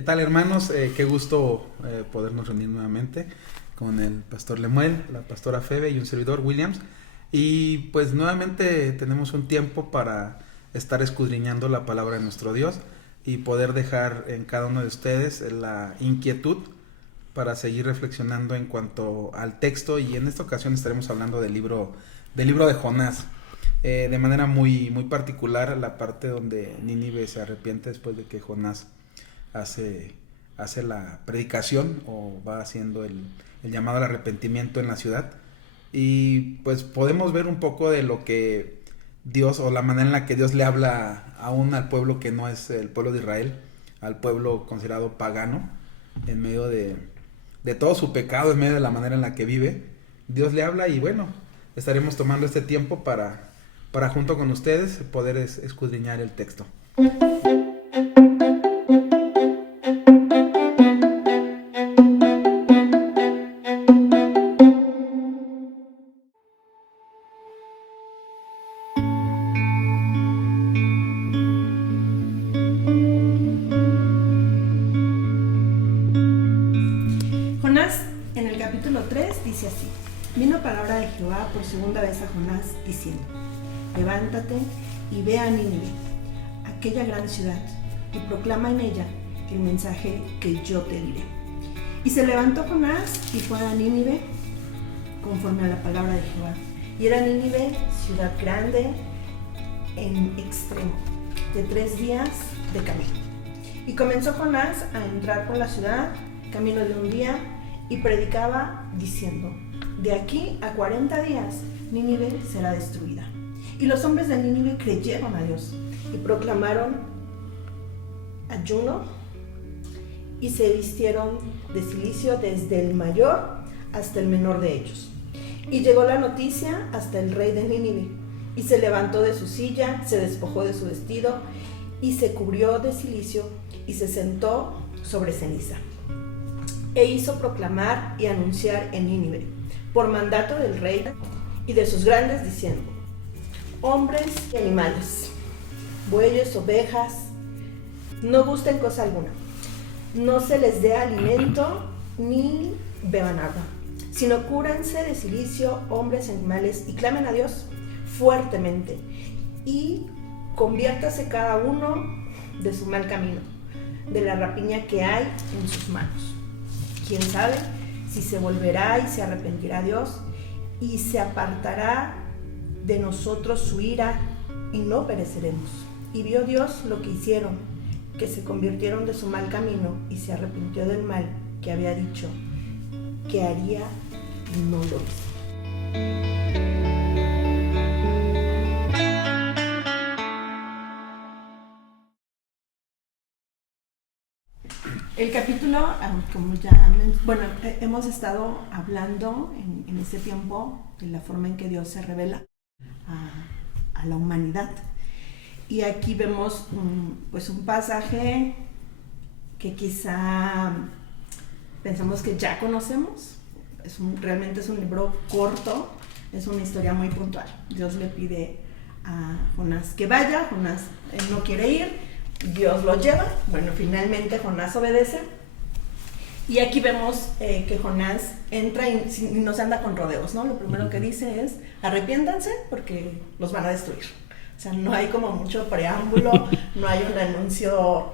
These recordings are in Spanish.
¿Qué tal, hermanos? Qué gusto podernos reunir nuevamente con el pastor Lemuel, la pastora Febe y un servidor, Williams. Y pues nuevamente tenemos un tiempo para estar escudriñando la palabra de nuestro Dios y poder dejar en cada uno de ustedes la inquietud para seguir reflexionando en cuanto al texto. Y en esta ocasión estaremos hablando del libro de Jonás. De manera muy particular, la parte donde Nínive se arrepiente después de que Jonás hace la predicación o va haciendo el llamado al arrepentimiento en la ciudad. Y pues podemos ver un poco de lo que Dios, o la manera en la que Dios le habla aún al pueblo que no es el pueblo de Israel, al pueblo considerado pagano, en medio de todo su pecado, en medio de la manera en la que vive. Dios le habla y bueno, estaremos tomando este tiempo para junto con ustedes poder escudriñar el texto. Jonás, en el capítulo 3, dice así: Vino palabra de Jehová por segunda vez a Jonás, diciendo: Levántate y ve a Nínive, aquella gran ciudad, y proclama en ella el mensaje que yo te diré. Y se levantó Jonás y fue a Nínive conforme a la palabra de Jehová. Y era Nínive ciudad grande en extremo, de 3 días de camino. Y comenzó Jonás a entrar por la ciudad, camino de un día, y predicaba diciendo: De aquí a 40 días Nínive será destruida. Y los hombres de Nínive creyeron a Dios y proclamaron ayuno y se vistieron de cilicio desde el mayor hasta el menor de ellos. Y llegó la noticia hasta el rey de Nínive, y se levantó de su silla, se despojó de su vestido y se cubrió de cilicio y se sentó sobre ceniza. E hizo proclamar y anunciar en Nínive, por mandato del rey y de sus grandes, diciendo: Hombres y animales, bueyes, ovejas, no gusten cosa alguna, no se les dé alimento ni beban agua, sino cúrense de cilicio, hombres y animales, y clamen a Dios fuertemente, y conviértase cada uno de su mal camino, de la rapiña que hay en sus manos. ¿Quién sabe si se volverá y se arrepentirá Dios y se apartará de nosotros su ira y no pereceremos? Y vio Dios lo que hicieron, que se convirtieron de su mal camino, y se arrepintió del mal que había dicho que haría y no lo hizo. El capítulo, como ya hemos estado hablando en este tiempo de la forma en que Dios se revela a la humanidad. Y aquí vemos un pasaje que quizá pensamos que ya conocemos. Realmente es un libro corto, es una historia muy puntual. Dios le pide a Jonás que vaya, Jonás no quiere ir, Dios lo lleva. Bueno, finalmente Jonás obedece. Y aquí vemos que Jonás entra y no se anda con rodeos, ¿no? Lo primero que dice es: arrepiéntanse porque los van a destruir. O sea, no hay como mucho preámbulo, no hay un anuncio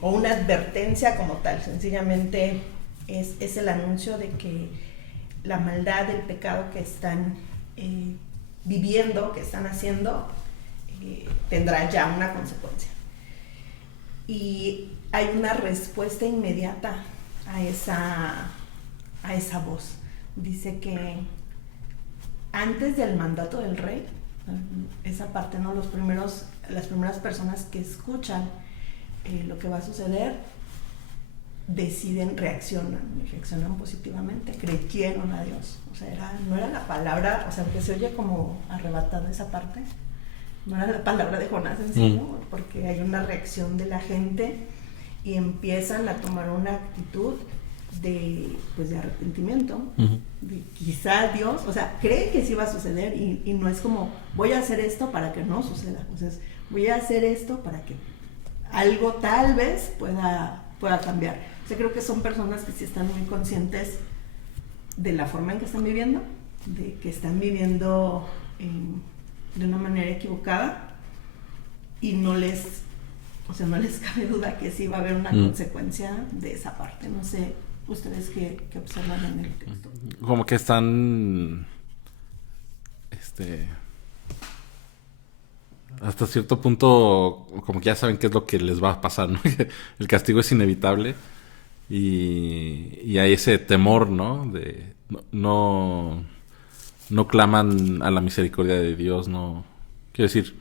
o una advertencia como tal. Sencillamente es el anuncio de que la maldad, el pecado que están viviendo, que están haciendo, tendrá ya una consecuencia. Y hay una respuesta inmediata a esa voz. Dice que antes del mandato del rey, esa parte, ¿no? Las primeras personas que escuchan lo que va a suceder reaccionan positivamente, creyeron a Dios. O sea, no era la palabra, o sea, aunque se oye como arrebatada esa parte, no era la palabra de Jonás en sí, ¿no? Porque hay una reacción de la gente y empiezan a tomar una actitud de arrepentimiento. De quizá Dios, o sea, cree que sí va a suceder y no es como voy a hacer esto para que no suceda. O sea, voy a hacer esto para que algo tal vez pueda pueda cambiar. O sea, creo que son personas que sí están muy conscientes de la forma en que están viviendo, de que están viviendo de una manera equivocada y no les cabe duda que sí va a haber una consecuencia de esa parte. No sé, ustedes qué observan en el texto. Como que están hasta cierto punto como que ya saben qué es lo que les va a pasar, ¿no? El castigo es inevitable y hay ese temor, ¿no? De no claman a la misericordia de Dios, no, quiero decir,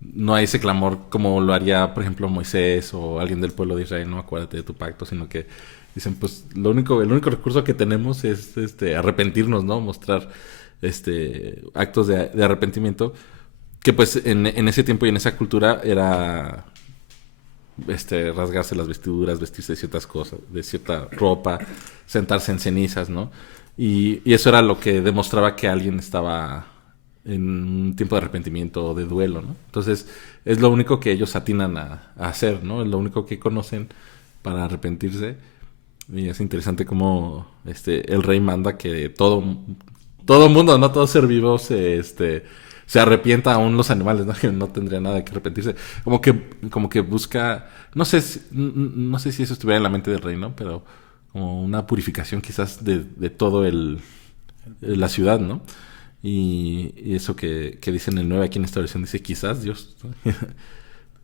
no hay ese clamor como lo haría, por ejemplo, Moisés o alguien del pueblo de Israel, no, acuérdate de tu pacto, sino que dicen, pues el único recurso que tenemos es arrepentirnos, ¿no? Mostrar actos de arrepentimiento, que pues en ese tiempo y en esa cultura era rasgarse las vestiduras, vestirse de ciertas cosas, de cierta ropa, sentarse en cenizas, ¿no? Y eso era lo que demostraba que alguien estaba en un tiempo de arrepentimiento o de duelo, ¿no? Entonces es lo único que ellos atinan a hacer, ¿no? Es lo único que conocen para arrepentirse. Y es interesante cómo el rey manda que todo mundo, no todo ser vivo se arrepienta, aún los animales, ¿no? Que no tendría nada que arrepentirse. Como que busca, no sé si eso estuviera en la mente del rey, ¿no? Pero como una purificación quizás de todo la ciudad, ¿no? Y eso que dice en el 9 aquí en esta versión, dice quizás Dios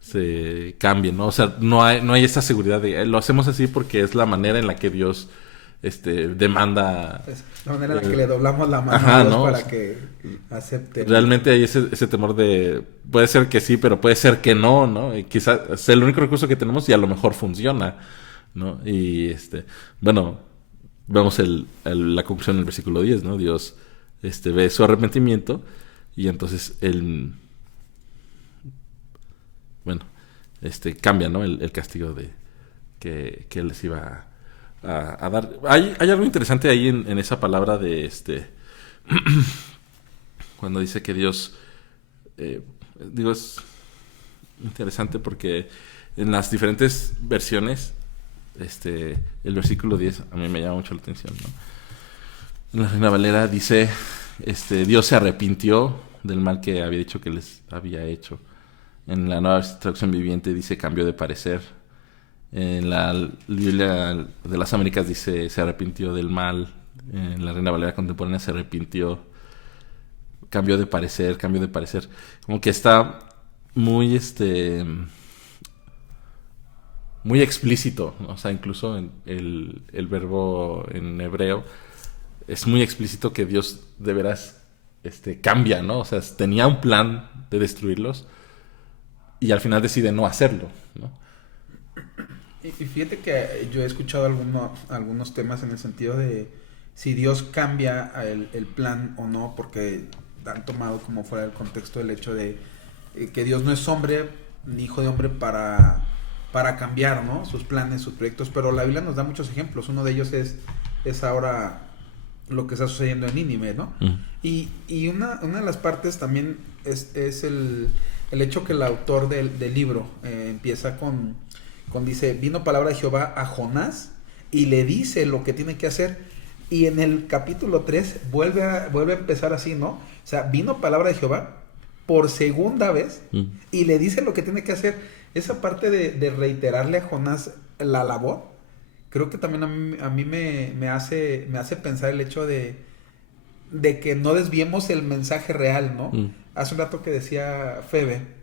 se cambie, ¿no? O sea, no hay esa seguridad de lo hacemos así porque es la manera en la que Dios demanda, es la manera en la que le doblamos la mano ajá, a Dios, ¿no? para que acepte. Realmente hay ese temor de puede ser que sí, pero puede ser que no, ¿no? Y quizás es el único recurso que tenemos y a lo mejor funciona, ¿no? Y bueno, vemos la conclusión en el versículo 10, ¿no? Dios ve su arrepentimiento y entonces él, bueno, cambia, ¿no? El castigo que él les iba a dar. Hay algo interesante ahí en esa palabra de cuando dice que Dios, es interesante porque en las diferentes versiones el versículo 10 a mí me llama mucho la atención, ¿no? En la Reina Valera dice Dios se arrepintió del mal que había dicho que les había hecho. En la Nueva Traducción Viviente dice cambió de parecer. En la Biblia de las Américas dice se arrepintió del mal. En la Reina Valera contemporánea se arrepintió, cambió de parecer. Como que está muy muy explícito, ¿no? O sea, incluso en el verbo en hebreo es muy explícito que Dios de veras cambia, ¿no? O sea, tenía un plan de destruirlos y al final decide no hacerlo, ¿no? Y fíjate que yo he escuchado algunos temas en el sentido de si Dios cambia el plan o no, porque han tomado como fuera del contexto el hecho de que Dios no es hombre ni hijo de hombre para cambiar, ¿no? Sus planes, sus proyectos, pero la Biblia nos da muchos ejemplos. Uno de ellos es ahora lo que está sucediendo en Nínive, ¿no? Y una de las partes también es el hecho que el autor del libro empieza con dice, vino palabra de Jehová a Jonás y le dice lo que tiene que hacer, y en el capítulo 3 vuelve a empezar así, ¿no? O sea, vino palabra de Jehová por segunda vez y le dice lo que tiene que hacer. Esa parte de reiterarle a Jonás la labor, creo que también a mí me hace pensar el hecho de que no desviemos el mensaje real, ¿no? Hace un rato que decía Febe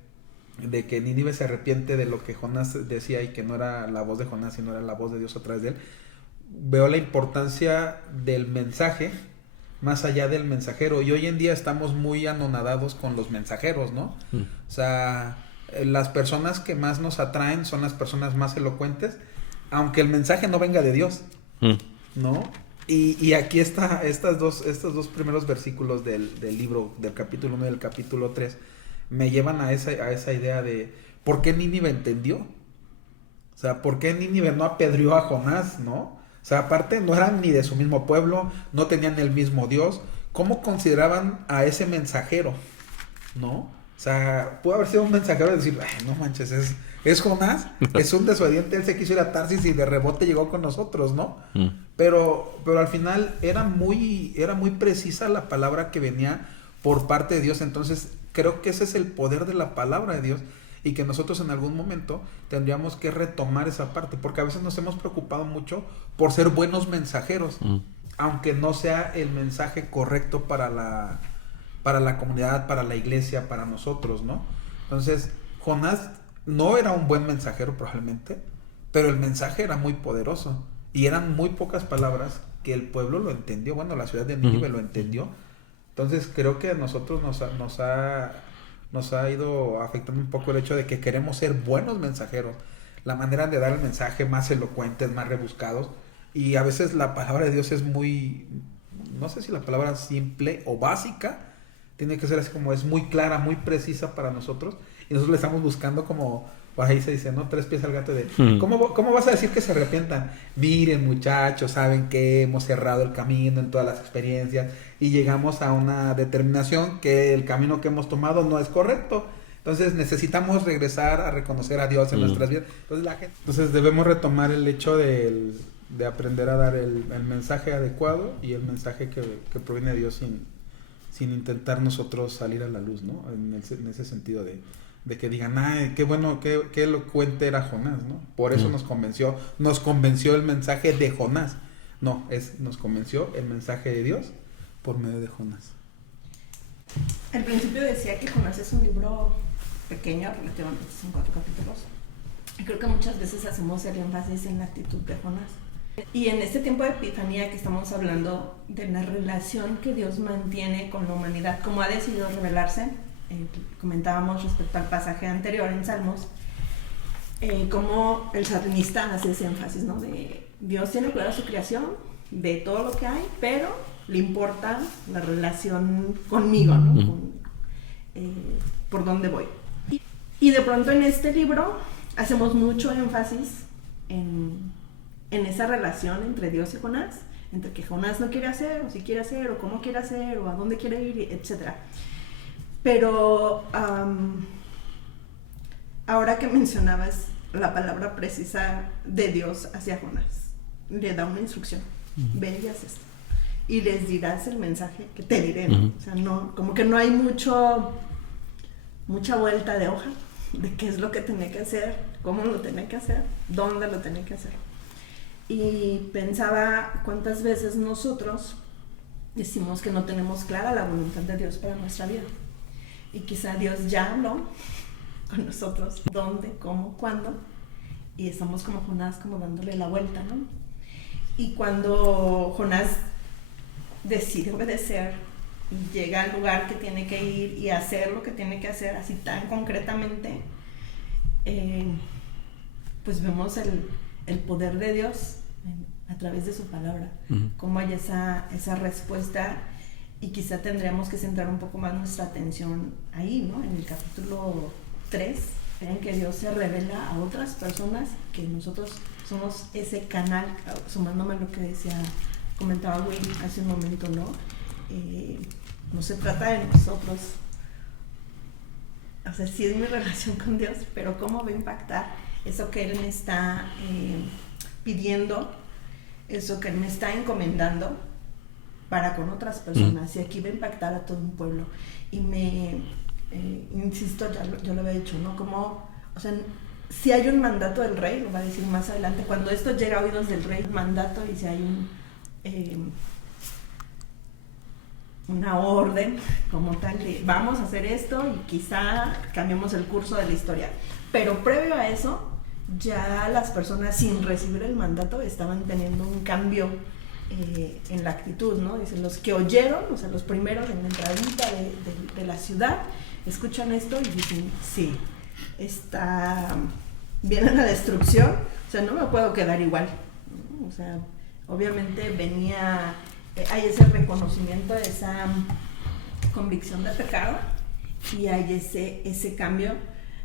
de que Nínive se arrepiente de lo que Jonás decía y que no era la voz de Jonás, sino era la voz de Dios a través de él. Veo la importancia del mensaje más allá del mensajero, y hoy en día estamos muy anonadados con los mensajeros, ¿no? O sea, las personas que más nos atraen son las personas más elocuentes, aunque el mensaje no venga de Dios, ¿no? Y aquí está estos dos primeros versículos del libro, del capítulo 1 y del capítulo 3, me llevan a esa idea de ¿por qué Nínive entendió? O sea, ¿por qué Nínive no apedreó a Jonás, no? O sea, aparte no eran ni de su mismo pueblo, no tenían el mismo Dios. ¿Cómo consideraban a ese mensajero, no? O sea, pudo haber sido un mensajero de decir, ay, no manches, es Jonás, es un desobediente, él se quiso ir a Tarsis y de rebote llegó con nosotros, ¿no? Pero al final era muy precisa la palabra que venía por parte de Dios. Entonces creo que ese es el poder de la palabra de Dios, y que nosotros en algún momento tendríamos que retomar esa parte, porque a veces nos hemos preocupado mucho por ser buenos mensajeros, aunque no sea el mensaje correcto para la comunidad, para la iglesia, para nosotros, ¿no? Entonces, Jonás no era un buen mensajero probablemente, pero el mensaje era muy poderoso, y eran muy pocas palabras que el pueblo lo entendió, bueno, la ciudad de Nínive lo entendió. Entonces, creo que a nosotros nos ha ido afectando un poco el hecho de que queremos ser buenos mensajeros, la manera de dar el mensaje más elocuentes, más rebuscados, y a veces la palabra de Dios es muy, no sé si la palabra simple o básica, tiene que ser así como es muy clara, muy precisa para nosotros, y nosotros le estamos buscando como, por ahí se dice, ¿no? 3 pies al gato de, ¿cómo vas a decir que se arrepientan? Miren, muchachos, saben que hemos cerrado el camino en todas las experiencias y llegamos a una determinación que el camino que hemos tomado no es correcto. Entonces necesitamos regresar a reconocer a Dios en nuestras vidas. Entonces debemos retomar el hecho de aprender a dar el mensaje adecuado y el mensaje que proviene de Dios sin intentar nosotros salir a la luz, ¿no? En ese sentido de que digan, ay, qué bueno, qué elocuente era Jonás, ¿no? Por eso nos convenció el mensaje de Jonás. No, nos convenció el mensaje de Dios por medio de Jonás. Al principio decía que Jonás es un libro pequeño, relativamente, son 4 capítulos. Y creo que muchas veces hacemos el énfasis en la actitud de Jonás. Y en este tiempo de Epifanía que estamos hablando de la relación que Dios mantiene con la humanidad, cómo ha decidido revelarse, comentábamos respecto al pasaje anterior en Salmos, cómo el salmista hace ese énfasis, ¿no? De Dios tiene cuidado de su creación, de todo lo que hay, pero le importa la relación conmigo, ¿no? Por dónde voy. Y de pronto en este libro hacemos mucho énfasis en esa relación entre Dios y Jonás, entre que Jonás no quiere hacer, o si quiere hacer, o cómo quiere hacer, o a dónde quiere ir, etc. Pero ahora que mencionabas la palabra precisa de Dios hacia Jonás, le da una instrucción, ven y haz esto, y les dirás el mensaje que te diré, ¿no? O sea, no, como que no hay mucha vuelta de hoja de qué es lo que tiene que hacer, cómo lo tiene que hacer, dónde lo tiene que hacer. Y pensaba cuántas veces nosotros decimos que no tenemos clara la voluntad de Dios para nuestra vida. Y quizá Dios ya habló con nosotros, dónde, cómo, cuándo, y estamos como Jonás, como dándole la vuelta, ¿no? Y cuando Jonás decide obedecer y llega al lugar que tiene que ir y hacer lo que tiene que hacer así tan concretamente, pues vemos el poder de Dios a través de su palabra, cómo hay esa respuesta. Y quizá tendríamos que centrar un poco más nuestra atención ahí, ¿no? En el capítulo 3, en que Dios se revela a otras personas, que nosotros somos ese canal, sumándome a lo que comentaba Will hace un momento, ¿no? No se trata de nosotros, o sea, sí es mi relación con Dios, pero cómo va a impactar eso que Él me está pidiendo, eso que Él me está encomendando para con otras personas, y aquí va a impactar a todo un pueblo. Y insisto, yo lo había dicho, ¿no? Como, o sea, si hay un mandato del rey, lo va a decir más adelante, cuando esto llega a oídos del rey, un mandato, y si hay una orden como tal de vamos a hacer esto y quizá cambiemos el curso de la historia. Pero previo a eso, ya las personas sin recibir el mandato estaban teniendo un cambio en la actitud, ¿no? Dicen, los que oyeron, o sea, los primeros en la entradita de la ciudad, escuchan esto y dicen, sí, viene la destrucción, o sea, no me puedo quedar igual, ¿no? O sea, obviamente hay ese reconocimiento, esa convicción de pecado, y hay ese cambio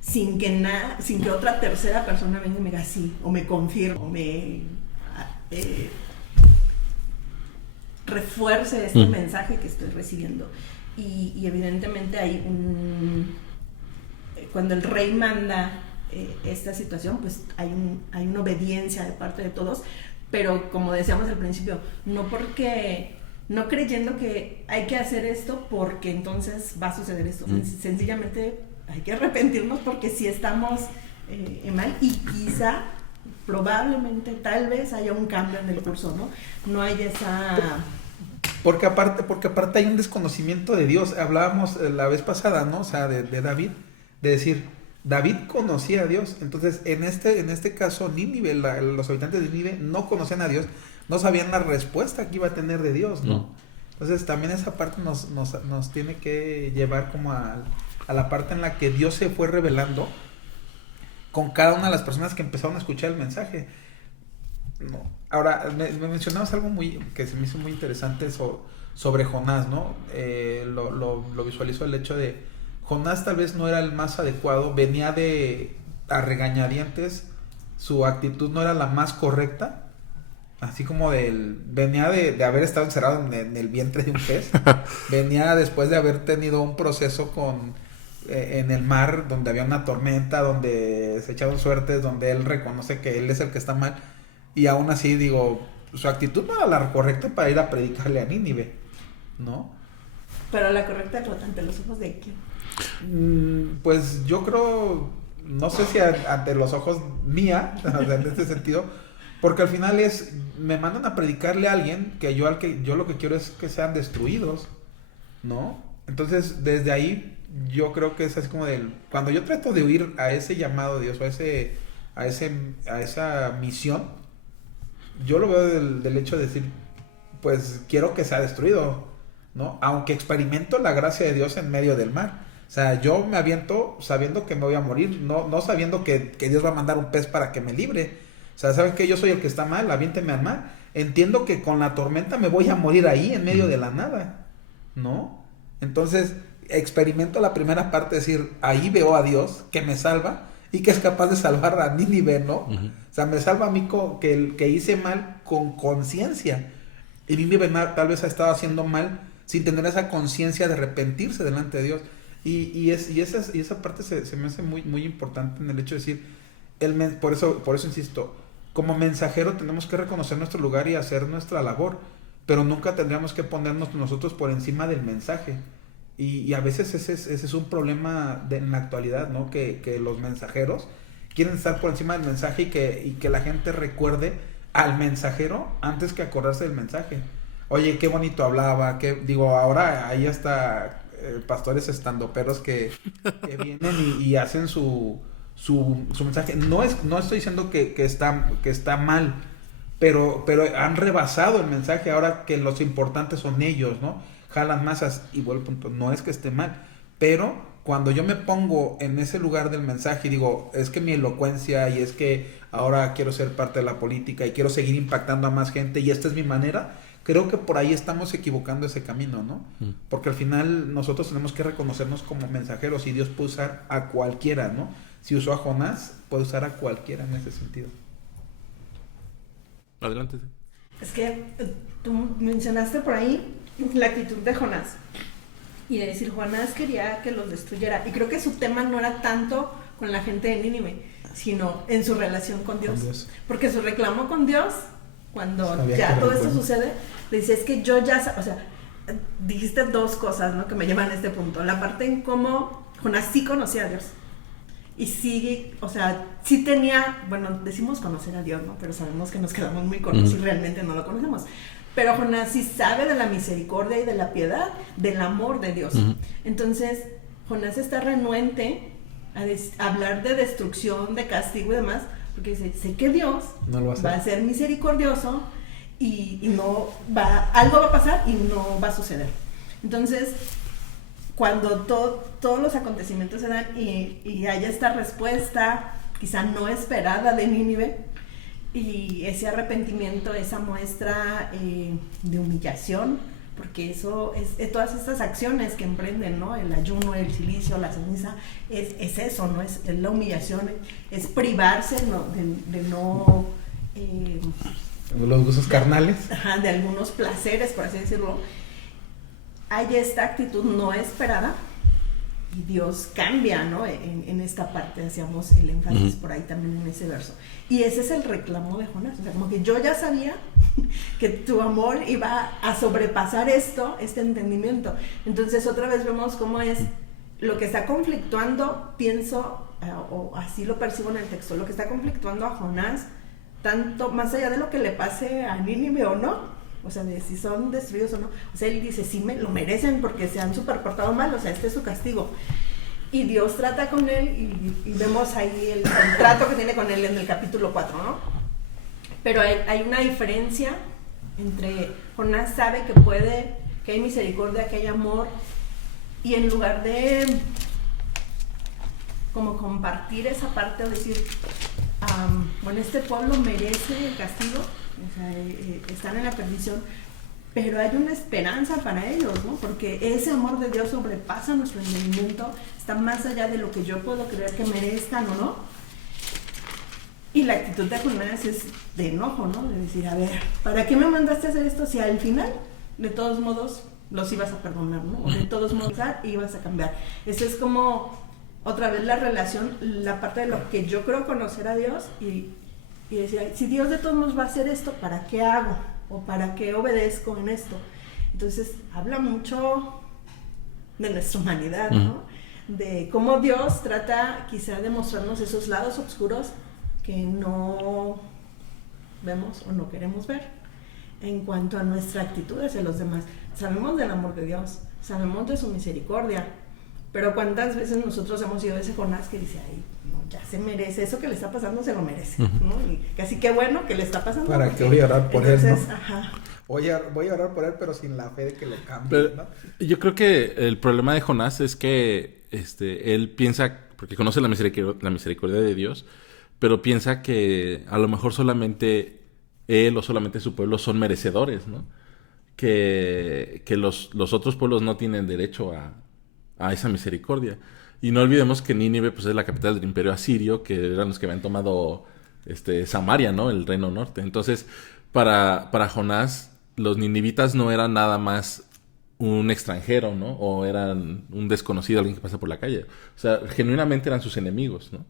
sin que otra tercera persona venga y me diga sí, o me confirme, o me refuerce este mensaje que estoy recibiendo. Y evidentemente hay cuando el rey manda esta situación, pues hay una obediencia de parte de todos, pero como decíamos al principio, no creyendo que hay que hacer esto porque entonces va a suceder esto. Sencillamente hay que arrepentirnos porque sí estamos en mal, y quizá, probablemente, tal vez haya un cambio en el curso, ¿no? No hay esa... Porque aparte hay un desconocimiento de Dios. Hablábamos la vez pasada, ¿no? O sea, de David, de decir, David conocía a Dios. Entonces, en este caso, Nínive, los habitantes de Nínive no conocían a Dios, no sabían la respuesta que iba a tener de Dios, ¿no? Entonces, también esa parte nos tiene que llevar como a la parte en la que Dios se fue revelando con cada una de las personas que empezaron a escuchar el mensaje. No. Ahora, me mencionabas algo que se me hizo muy interesante sobre Jonás, ¿no? Lo visualizo el hecho de Jonás tal vez no era el más adecuado, venía a regañadientes, su actitud no era la más correcta, así como venía de haber estado encerrado en el vientre de un pez, venía después de haber tenido un proceso en el mar, donde había una tormenta, donde se echaron suertes, donde él reconoce que él es el que está mal, y aún así, digo, su actitud no era la correcta para ir a predicarle a Nínive, ¿no? Pero la correcta ante los ojos de quién. Pues yo creo, no sé si ante los ojos mía, o sea, en este sentido, porque al final me mandan a predicarle a alguien que yo lo que quiero es que sean destruidos, ¿no? Entonces, desde ahí, yo creo que es así como cuando yo trato de huir a ese llamado de Dios, o a esa misión, yo lo veo del hecho de decir, pues quiero que sea destruido, ¿no? Aunque experimento la gracia de Dios en medio del mar. O sea, yo me aviento sabiendo que me voy a morir, no sabiendo que Dios va a mandar un pez para que me libre. O sea, ¿saben qué? Yo soy el que está mal, aviénteme al mar. Entiendo que con la tormenta me voy a morir ahí, en medio de la nada, ¿no? Entonces, experimento la primera parte, es decir, ahí veo a Dios que me salva y que es capaz de salvar a Nínive, ¿no? Uh-huh. O sea, me salva a mí que hice mal con conciencia. Y Nínive tal vez ha estado haciendo mal sin tener esa conciencia de arrepentirse delante de Dios. Y esa parte se me hace muy, muy importante en el hecho de decir, por eso insisto, como mensajero tenemos que reconocer nuestro lugar y hacer nuestra labor, pero nunca tendríamos que ponernos nosotros por encima del mensaje. Y a veces ese es un problema en la actualidad, ¿no? Que los mensajeros quieren estar por encima del mensaje y que la gente recuerde al mensajero antes que acordarse del mensaje. Oye, qué bonito hablaba, ahora hay hasta pastores estandoperos que vienen y hacen su mensaje. No estoy diciendo que está mal, pero han rebasado el mensaje ahora que los importantes son ellos, ¿no? Jalan masas y vuelvo al punto, no es que esté mal, pero cuando yo me pongo en ese lugar del mensaje y digo, es que mi elocuencia y es que ahora quiero ser parte de la política y quiero seguir impactando a más gente y esta es mi manera, creo que por ahí estamos equivocando ese camino, ¿no? Porque al final nosotros tenemos que reconocernos como mensajeros y Dios puede usar a cualquiera, ¿no? Si usó a Jonás, puede usar a cualquiera en ese sentido. Adelante. Es que tú mencionaste por ahí la actitud de Jonás y de decir, Jonás quería que los destruyera, y creo que su tema no era tanto con la gente de Nínive, sino en su relación con Dios. Porque su reclamo con Dios, cuando ya todo esto sucede, le dice, es que yo ya, o sea, dijiste dos cosas, ¿no?, que me llevan a este punto. La parte en cómo Jonás sí conocía a Dios y sí, o sea, sí tenía, bueno, decimos conocer a Dios, ¿no?, pero sabemos que nos quedamos muy cortos y realmente no lo conocemos. Pero Jonás sí sabe de la misericordia y de la piedad, del amor de Dios. Entonces, Jonás está renuente a hablar de destrucción, de castigo y demás, porque dice, sé que Dios no va a ser misericordioso y no algo va a pasar y no va a suceder. Entonces, cuando todos los acontecimientos se dan y haya esta respuesta, quizá no esperada de Nínive, y ese arrepentimiento, esa muestra de humillación, porque eso es todas estas acciones que emprenden, ¿no? El ayuno, el silicio, la ceniza, es eso, ¿no? Es la humillación, es privarse, ¿no?, de no... los gustos carnales. Ajá, de algunos placeres, por así decirlo. Hay esta actitud no esperada y Dios cambia, ¿no? En esta parte hacíamos el énfasis por ahí también en ese verso. Y ese es el reclamo de Jonás. O sea, como que yo ya sabía que tu amor iba a sobrepasar este entendimiento. Entonces otra vez vemos cómo es lo que está conflictuando, pienso, o así lo percibo en el texto, lo que está conflictuando a Jonás, tanto más allá de lo que le pase a Nínive o no. O sea, de si son destruidos o no. O sea, él dice, sí lo merecen porque se han superportado mal, o sea, este es su castigo. Y Dios trata con él y vemos ahí el trato que tiene con él en el capítulo 4, ¿no? Pero hay una diferencia entre Jonás sabe que hay misericordia, que hay amor, y en lugar de como compartir esa parte o decir, bueno, este pueblo merece el castigo, o sea, están en la perdición, pero hay una esperanza para ellos, ¿no? Porque ese amor de Dios sobrepasa nuestro entendimiento, está más allá de lo que yo puedo creer que merezcan o no. Y la actitud de Jonás es de enojo, ¿no? De decir, a ver, ¿para qué me mandaste a hacer esto si al final, de todos modos, los ibas a perdonar, ¿no? O de todos modos, ibas a cambiar. Esa es como, otra vez, la relación, la parte de lo que yo creo conocer a Dios y decir, si Dios de todos modos va a hacer esto, ¿para qué hago? ¿O para qué obedezco en esto? Entonces, habla mucho de nuestra humanidad, ¿no? De cómo Dios trata quizá de mostrarnos esos lados oscuros que no vemos o no queremos ver en cuanto a nuestra actitud hacia los demás. Sabemos del amor de Dios, sabemos de su misericordia, pero cuántas veces nosotros hemos sido ese Jonás que dice, ay, no, ya se merece, eso que le está pasando se lo merece, ¿no? Y casi qué bueno que le está pasando. ¿Para qué voy a orar por él, no? Ajá. Voy a orar por él, pero sin la fe de que lo cambie, ¿no? Yo creo que el problema de Jonás es que él piensa, porque conoce la misericordia de Dios, pero piensa que a lo mejor solamente él o solamente su pueblo son merecedores, ¿no? Que los otros pueblos no tienen derecho a esa misericordia. Y no olvidemos que Nínive pues, es la capital del imperio asirio, que eran los que habían tomado Samaria, ¿no? El reino norte. Entonces, para Jonás, los ninivitas no eran nada más un extranjero, ¿no? O eran un desconocido, alguien que pasa por la calle. O sea, genuinamente eran sus enemigos, ¿no?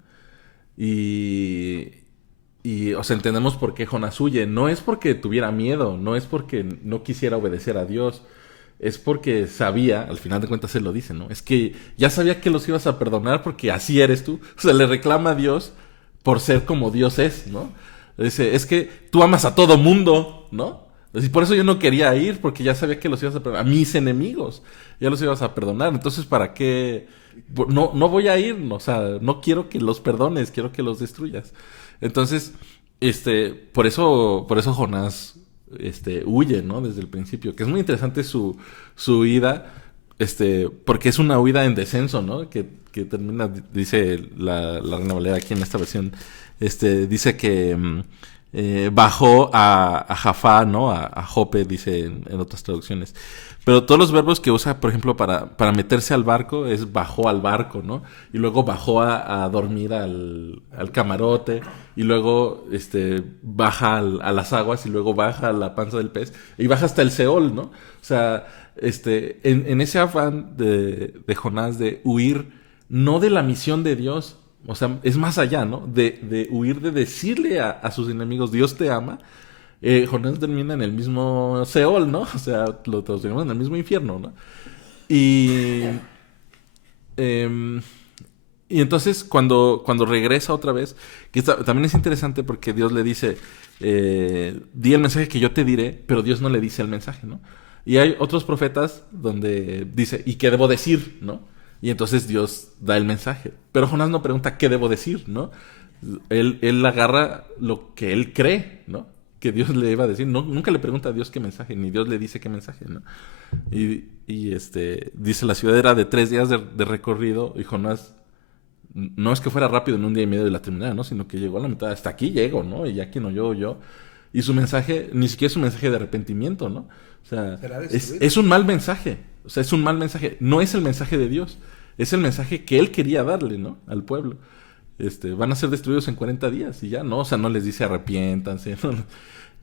O sea, entendemos por qué Jonás huye. No es porque tuviera miedo, no es porque no quisiera obedecer a Dios. Es porque sabía, al final de cuentas él lo dice, ¿no? Es que ya sabía que los ibas a perdonar porque así eres tú. O sea, le reclama a Dios por ser como Dios es, ¿no? Dice, es que tú amas a todo mundo, ¿no? Y por eso yo no quería ir, porque ya sabía que los ibas a perdonar. A mis enemigos, ya los ibas a perdonar. Entonces, ¿para qué? No voy a ir, o sea, no quiero que los perdones, quiero que los destruyas. Entonces, por eso Jonás huye, ¿no? Desde el principio. Que es muy interesante su huida, porque es una huida en descenso, ¿no? Que termina, dice la Reina Valera aquí en esta versión, dice que bajó a Jafá, ¿no? A Jope, dice en otras traducciones. Pero todos los verbos que usa, por ejemplo, para meterse al barco, es bajó al barco, ¿no? Y luego bajó a dormir al camarote, y luego baja a las aguas, y luego baja a la panza del pez, y baja hasta el Seol, ¿no? O sea, en ese afán de Jonás de huir, no de la misión de Dios, o sea, es más allá, ¿no? De huir, de decirle a sus enemigos, Dios te ama. Jonás termina en el mismo Seol, ¿no? O sea, lo traducimos en el mismo infierno, ¿no? Y entonces cuando regresa otra vez, que también es interesante porque Dios le dice, di el mensaje que yo te diré, pero Dios no le dice el mensaje, ¿no? Y hay otros profetas donde dice, ¿y qué debo decir?, ¿no? Y entonces Dios da el mensaje. Pero Jonás no pregunta qué debo decir, ¿no? Él agarra lo que él cree, ¿no? Que Dios le iba a decir. Nunca le pregunta a Dios qué mensaje, ni Dios le dice qué mensaje, ¿no? Y dice, la ciudad era de 3 días de recorrido, y Jonás no es que fuera rápido en 1 día y medio de la terminada, ¿no? Sino que llegó a la mitad, hasta aquí llego, ¿no? Y ya que no yo. Y su mensaje, ni siquiera es un mensaje de arrepentimiento, ¿no? O sea, es un mal mensaje. O sea, es un mal mensaje. No es el mensaje de Dios. Es el mensaje que él quería darle, ¿no? Al pueblo. Van a ser destruidos en 40 días y ya, ¿no? O sea, no les dice arrepiéntanse, ¿no?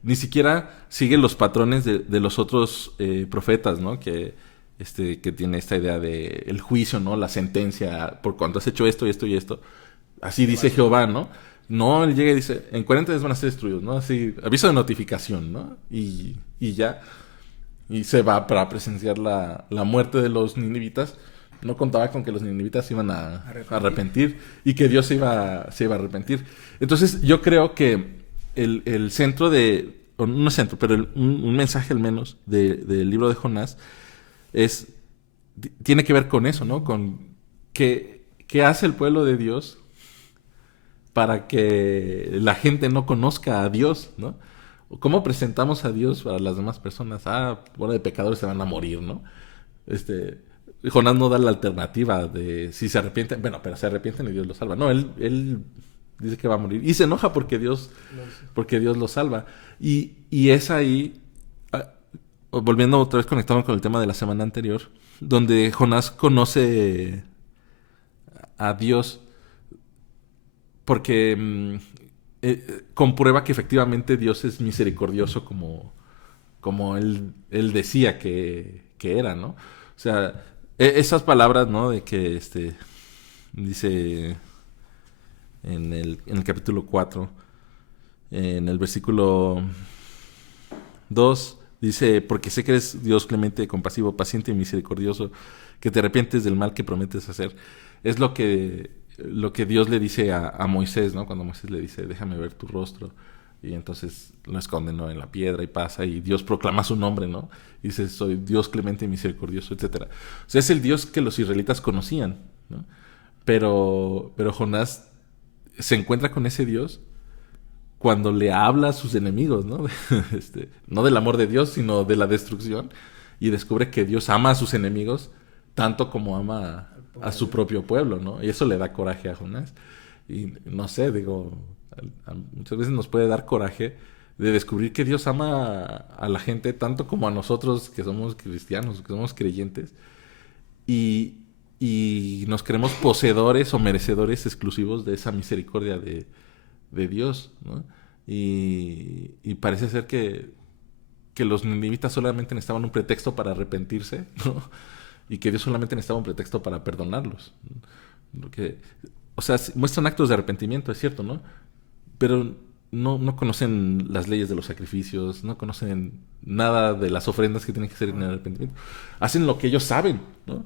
Ni siquiera sigue los patrones de los otros profetas, ¿no? Que que tiene esta idea de el juicio, ¿no? La sentencia por cuanto has hecho esto y esto y esto. Así dice Jehová, ¿no? No, él llega y dice, en 40 días van a ser destruidos, ¿no? Así, aviso de notificación, ¿no? Y ya. Y se va para presenciar la muerte de los ninivitas. No contaba con que los ninivitas iban a arrepentir y que Dios se iba a arrepentir. Entonces, yo creo que el centro de... No es centro, pero un mensaje al menos del libro de Jonás tiene que ver con eso, ¿no? Con qué hace el pueblo de Dios para que la gente no conozca a Dios, ¿no? ¿Cómo presentamos a Dios para las demás personas? Bueno, de pecadores se van a morir, ¿no? Jonás no da la alternativa de si se arrepienten, bueno, pero se arrepienten y Dios los salva. No, él dice que va a morir y se enoja porque Dios lo salva. Y es ahí, volviendo otra vez conectado con el tema de la semana anterior, donde Jonás conoce a Dios porque comprueba que efectivamente Dios es misericordioso como él decía que era, ¿no? O sea, esas palabras, ¿no? De que dice en el capítulo 4, en el versículo 2, dice, porque sé que eres Dios clemente, compasivo, paciente y misericordioso, que te arrepientes del mal que prometes hacer. Es lo que Dios le dice a Moisés, ¿no? Cuando Moisés le dice, déjame ver tu rostro. Y entonces lo esconden, ¿no? En la piedra y pasa y Dios proclama su nombre, ¿no? Y dice, soy Dios clemente y misericordioso, etc. O sea, es el Dios que los israelitas conocían, ¿no? Pero Jonás se encuentra con ese Dios cuando le habla a sus enemigos, ¿no? No del amor de Dios, sino de la destrucción. Y descubre que Dios ama a sus enemigos tanto como ama a su propio pueblo, ¿no? Y eso le da coraje a Jonás. Y no sé, digo, muchas veces nos puede dar coraje de descubrir que Dios ama a la gente tanto como a nosotros que somos cristianos, que somos creyentes. Y nos creemos poseedores o merecedores exclusivos de esa misericordia de Dios, ¿no? Y parece ser que los ninivitas solamente necesitaban un pretexto para arrepentirse, ¿no? Y que Dios solamente necesitaba un pretexto para perdonarlos. Porque, o sea, muestran actos de arrepentimiento, es cierto, ¿no? Pero no conocen las leyes de los sacrificios, no conocen nada de las ofrendas que tienen que hacer en el arrepentimiento. Hacen lo que ellos saben, ¿no?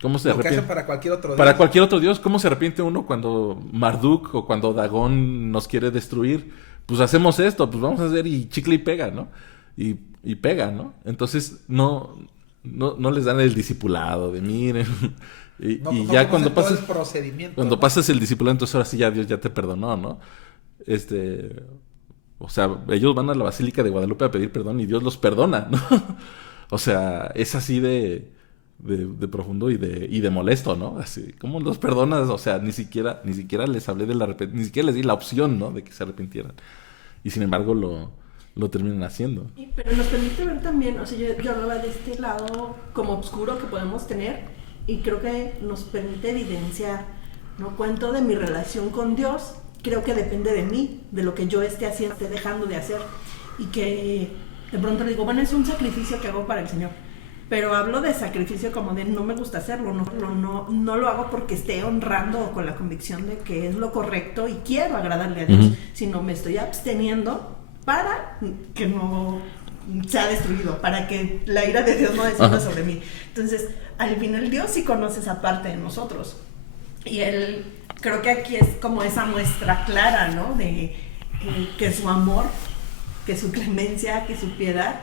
¿Cómo se arrepiente? Lo que hacen para cualquier otro Dios. Para cualquier otro Dios. ¿Cómo se arrepiente uno cuando Marduk o cuando Dagón nos quiere destruir? Pues hacemos esto, pues vamos a hacer y chicle y pega, ¿no? Y pega, ¿no? Entonces no les dan el discipulado de miren. Y ya cuando pasas... Cuando pasas el discipulado, entonces ahora sí ya Dios ya te perdonó, ¿no? O sea, ellos van a la Basílica de Guadalupe a pedir perdón y Dios los perdona, ¿no? O sea, es así de profundo y de molesto, ¿no? Así, ¿cómo los perdonas? O sea, ni siquiera les hablé del arrepentimiento, ni siquiera les di la opción, ¿no? De que se arrepintieran. Y sin embargo lo terminan haciendo. Pero nos permite ver también, o sea, yo hablaba de este lado como oscuro que podemos tener y creo que nos permite evidenciar, ¿no? Cuánto de mi relación con Dios creo que depende de mí, de lo que yo esté haciendo, esté dejando de hacer y que de pronto le digo, bueno, es un sacrificio que hago para el Señor. Pero hablo de sacrificio como de no me gusta hacerlo, no lo hago porque esté honrando o con la convicción de que es lo correcto y quiero agradarle a Dios, sino me estoy absteniendo para que no sea destruido, para que la ira de Dios no descienda sobre mí. Entonces, al final Dios sí conoce esa parte de nosotros. Y Él, creo que aquí es como esa muestra clara, ¿no? De que su amor, que su clemencia, que su piedad,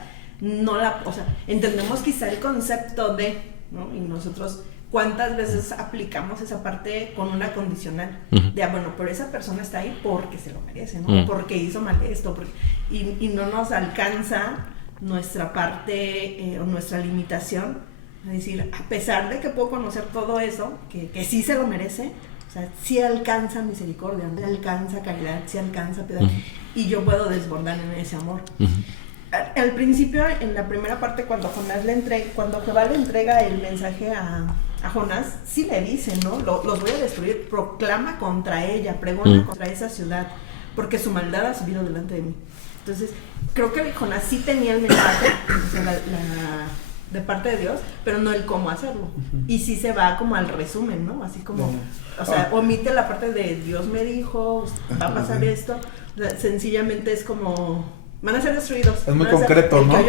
o sea, entendemos quizá el concepto de, ¿no? Y nosotros cuántas veces aplicamos esa parte con una condicional de, bueno, pero esa persona está ahí porque se lo merece, ¿no? Porque hizo mal esto, y no nos alcanza nuestra parte o nuestra limitación, es decir, a pesar de que puedo conocer todo eso, que sí se lo merece, o sea, sí alcanza misericordia, sí alcanza caridad, sí alcanza piedad, y yo puedo desbordar en ese amor. Al principio, en la primera parte, cuando Jehová le entrega el mensaje a Jonás, sí le dice, ¿no? Los voy a destruir, proclama contra ella, pregona contra esa ciudad, porque su maldad ha subido delante de mí. Entonces, creo que Jonás sí tenía el mensaje, o sea, de parte de Dios, pero no el cómo hacerlo. Y sí se va como al resumen, ¿no? Así como, o sea, omite la parte de Dios me dijo, va a pasar esto. O sea, sencillamente es como, van a ser destruidos. Es muy concreto, ¿no?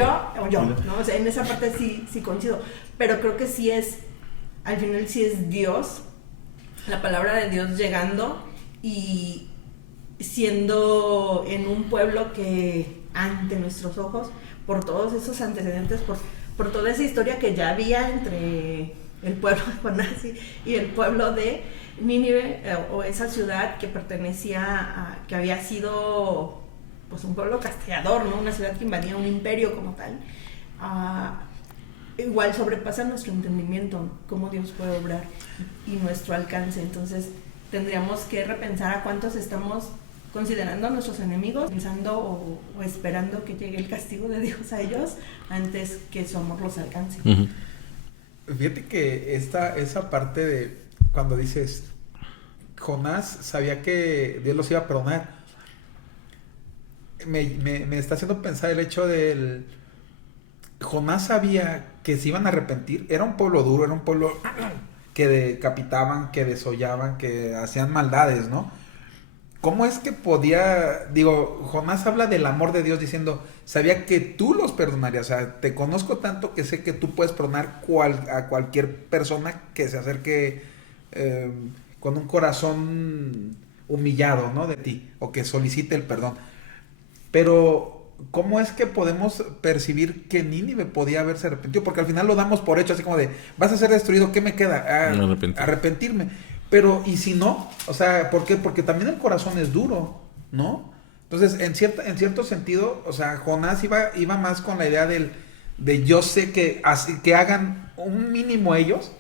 Yo, ¿no? O sea, en esa parte sí coincido. Pero creo que sí es, al final sí es Dios, la palabra de Dios llegando y siendo en un pueblo que ante nuestros ojos, por todos esos antecedentes, por toda esa historia que ya había entre el pueblo de Jonás y el pueblo de Nínive, o esa ciudad que pertenecía a, que había sido pues un pueblo castigador, ¿no? Una ciudad que invadía un imperio como tal, igual sobrepasa nuestro entendimiento, cómo Dios puede obrar y nuestro alcance. Entonces tendríamos que repensar a cuántos estamos considerando a nuestros enemigos, pensando o esperando que llegue el castigo de Dios a ellos antes que su amor los alcance. Uh-huh. Fíjate que esa parte de cuando dices Jonás sabía que Dios los iba a perdonar, me está haciendo pensar el hecho del Jonás sabía que se iban a arrepentir. Era un pueblo duro, era un pueblo que decapitaban, que desollaban, que hacían maldades, ¿no? ¿Cómo es que podía, Jonás habla del amor de Dios diciendo, sabía que tú los perdonarías, o sea, te conozco tanto que sé que tú puedes perdonar a cualquier persona que se acerque con un corazón humillado, ¿no? De ti, o que solicite el perdón. Pero, ¿cómo es que podemos percibir que Nínive podía haberse arrepentido? Porque al final lo damos por hecho, así como de, vas a ser destruido, ¿qué me queda? Arrepentirme. Pero, ¿y si no? O sea, ¿por qué? Porque también el corazón es duro, ¿no? Entonces, en cierto sentido, o sea, Jonás iba más con la idea de yo sé que hagan un mínimo ellos,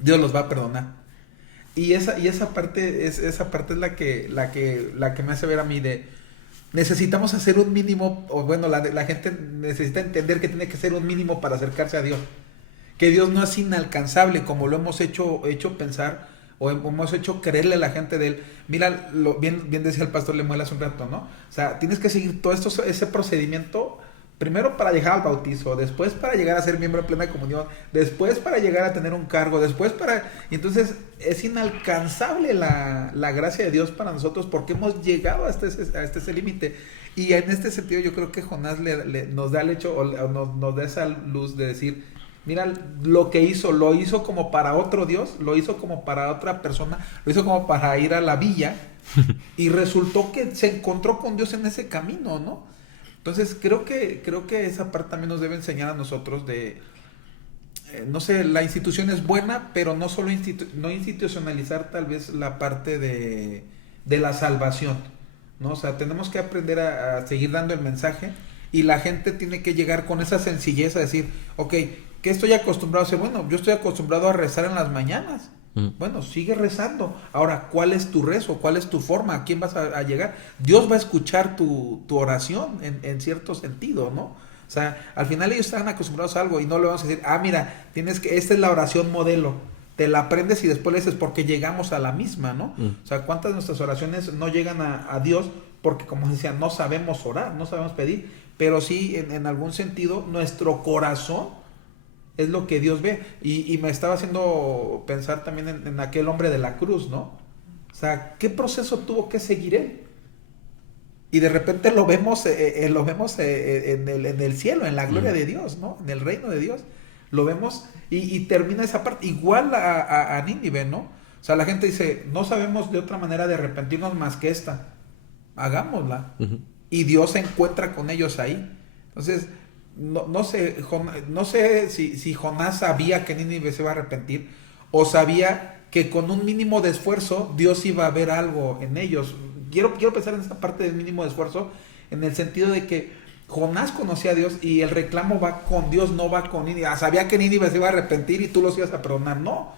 Dios los va a perdonar. Y esa parte es la que me hace ver a mí de necesitamos hacer un mínimo, o bueno, la gente necesita entender que tiene que ser un mínimo para acercarse a Dios. Que Dios no es inalcanzable, como lo hemos hecho pensar, o hemos hecho creerle a la gente de él. Mira, bien decía el pastor Lemuel hace un rato, ¿no? O sea, tienes que seguir todo ese procedimiento, primero para llegar al bautizo, después para llegar a ser miembro de plena comunión, después para llegar a tener un cargo, después para... Y entonces es inalcanzable la gracia de Dios para nosotros porque hemos llegado hasta ese límite. Y en este sentido yo creo que Jonás nos da el hecho, o nos da esa luz de decir, mira, lo que lo hizo como para otro Dios, lo hizo como para otra persona, lo hizo como para ir a la villa y resultó que se encontró con Dios en ese camino, ¿no? Entonces creo que esa parte también nos debe enseñar a nosotros de, no sé, la institución es buena, pero no solo no institucionalizar tal vez la parte de la salvación, ¿no? O sea, tenemos que aprender a seguir dando el mensaje y la gente tiene que llegar con esa sencillez a decir, ok, ¿qué estoy acostumbrado a hacer? Bueno, yo estoy acostumbrado a rezar en las mañanas. Bueno, sigue rezando. Ahora, ¿cuál es tu rezo? ¿Cuál es tu forma? ¿A quién vas a llegar? Dios va a escuchar tu oración en cierto sentido, ¿no? O sea, al final ellos están acostumbrados a algo y no le vamos a decir, mira, esta es la oración modelo. Te la aprendes y después le dices porque llegamos a la misma, ¿no? O sea, ¿cuántas de nuestras oraciones no llegan a Dios? Porque, como decía, no sabemos orar, no sabemos pedir, pero sí, en algún sentido, nuestro corazón es lo que Dios ve. Y me estaba haciendo pensar también en aquel hombre de la cruz, ¿no? O sea, ¿qué proceso tuvo que seguir él? Y de repente lo vemos en el cielo, en la gloria de Dios, ¿no? En el reino de Dios. Lo vemos y termina esa parte. Igual a Nínive, ¿no? O sea, la gente dice, no sabemos de otra manera de arrepentirnos más que esta. Hagámosla. Uh-huh. Y Dios se encuentra con ellos ahí. Entonces... No sé si Jonás sabía que Nínive se iba a arrepentir o sabía que con un mínimo de esfuerzo Dios iba a ver algo en ellos. Quiero pensar en esa parte del mínimo de esfuerzo en el sentido de que Jonás conocía a Dios y el reclamo va con Dios, no va con Nínive. Sabía que Nínive se iba a arrepentir y tú los ibas a perdonar. No,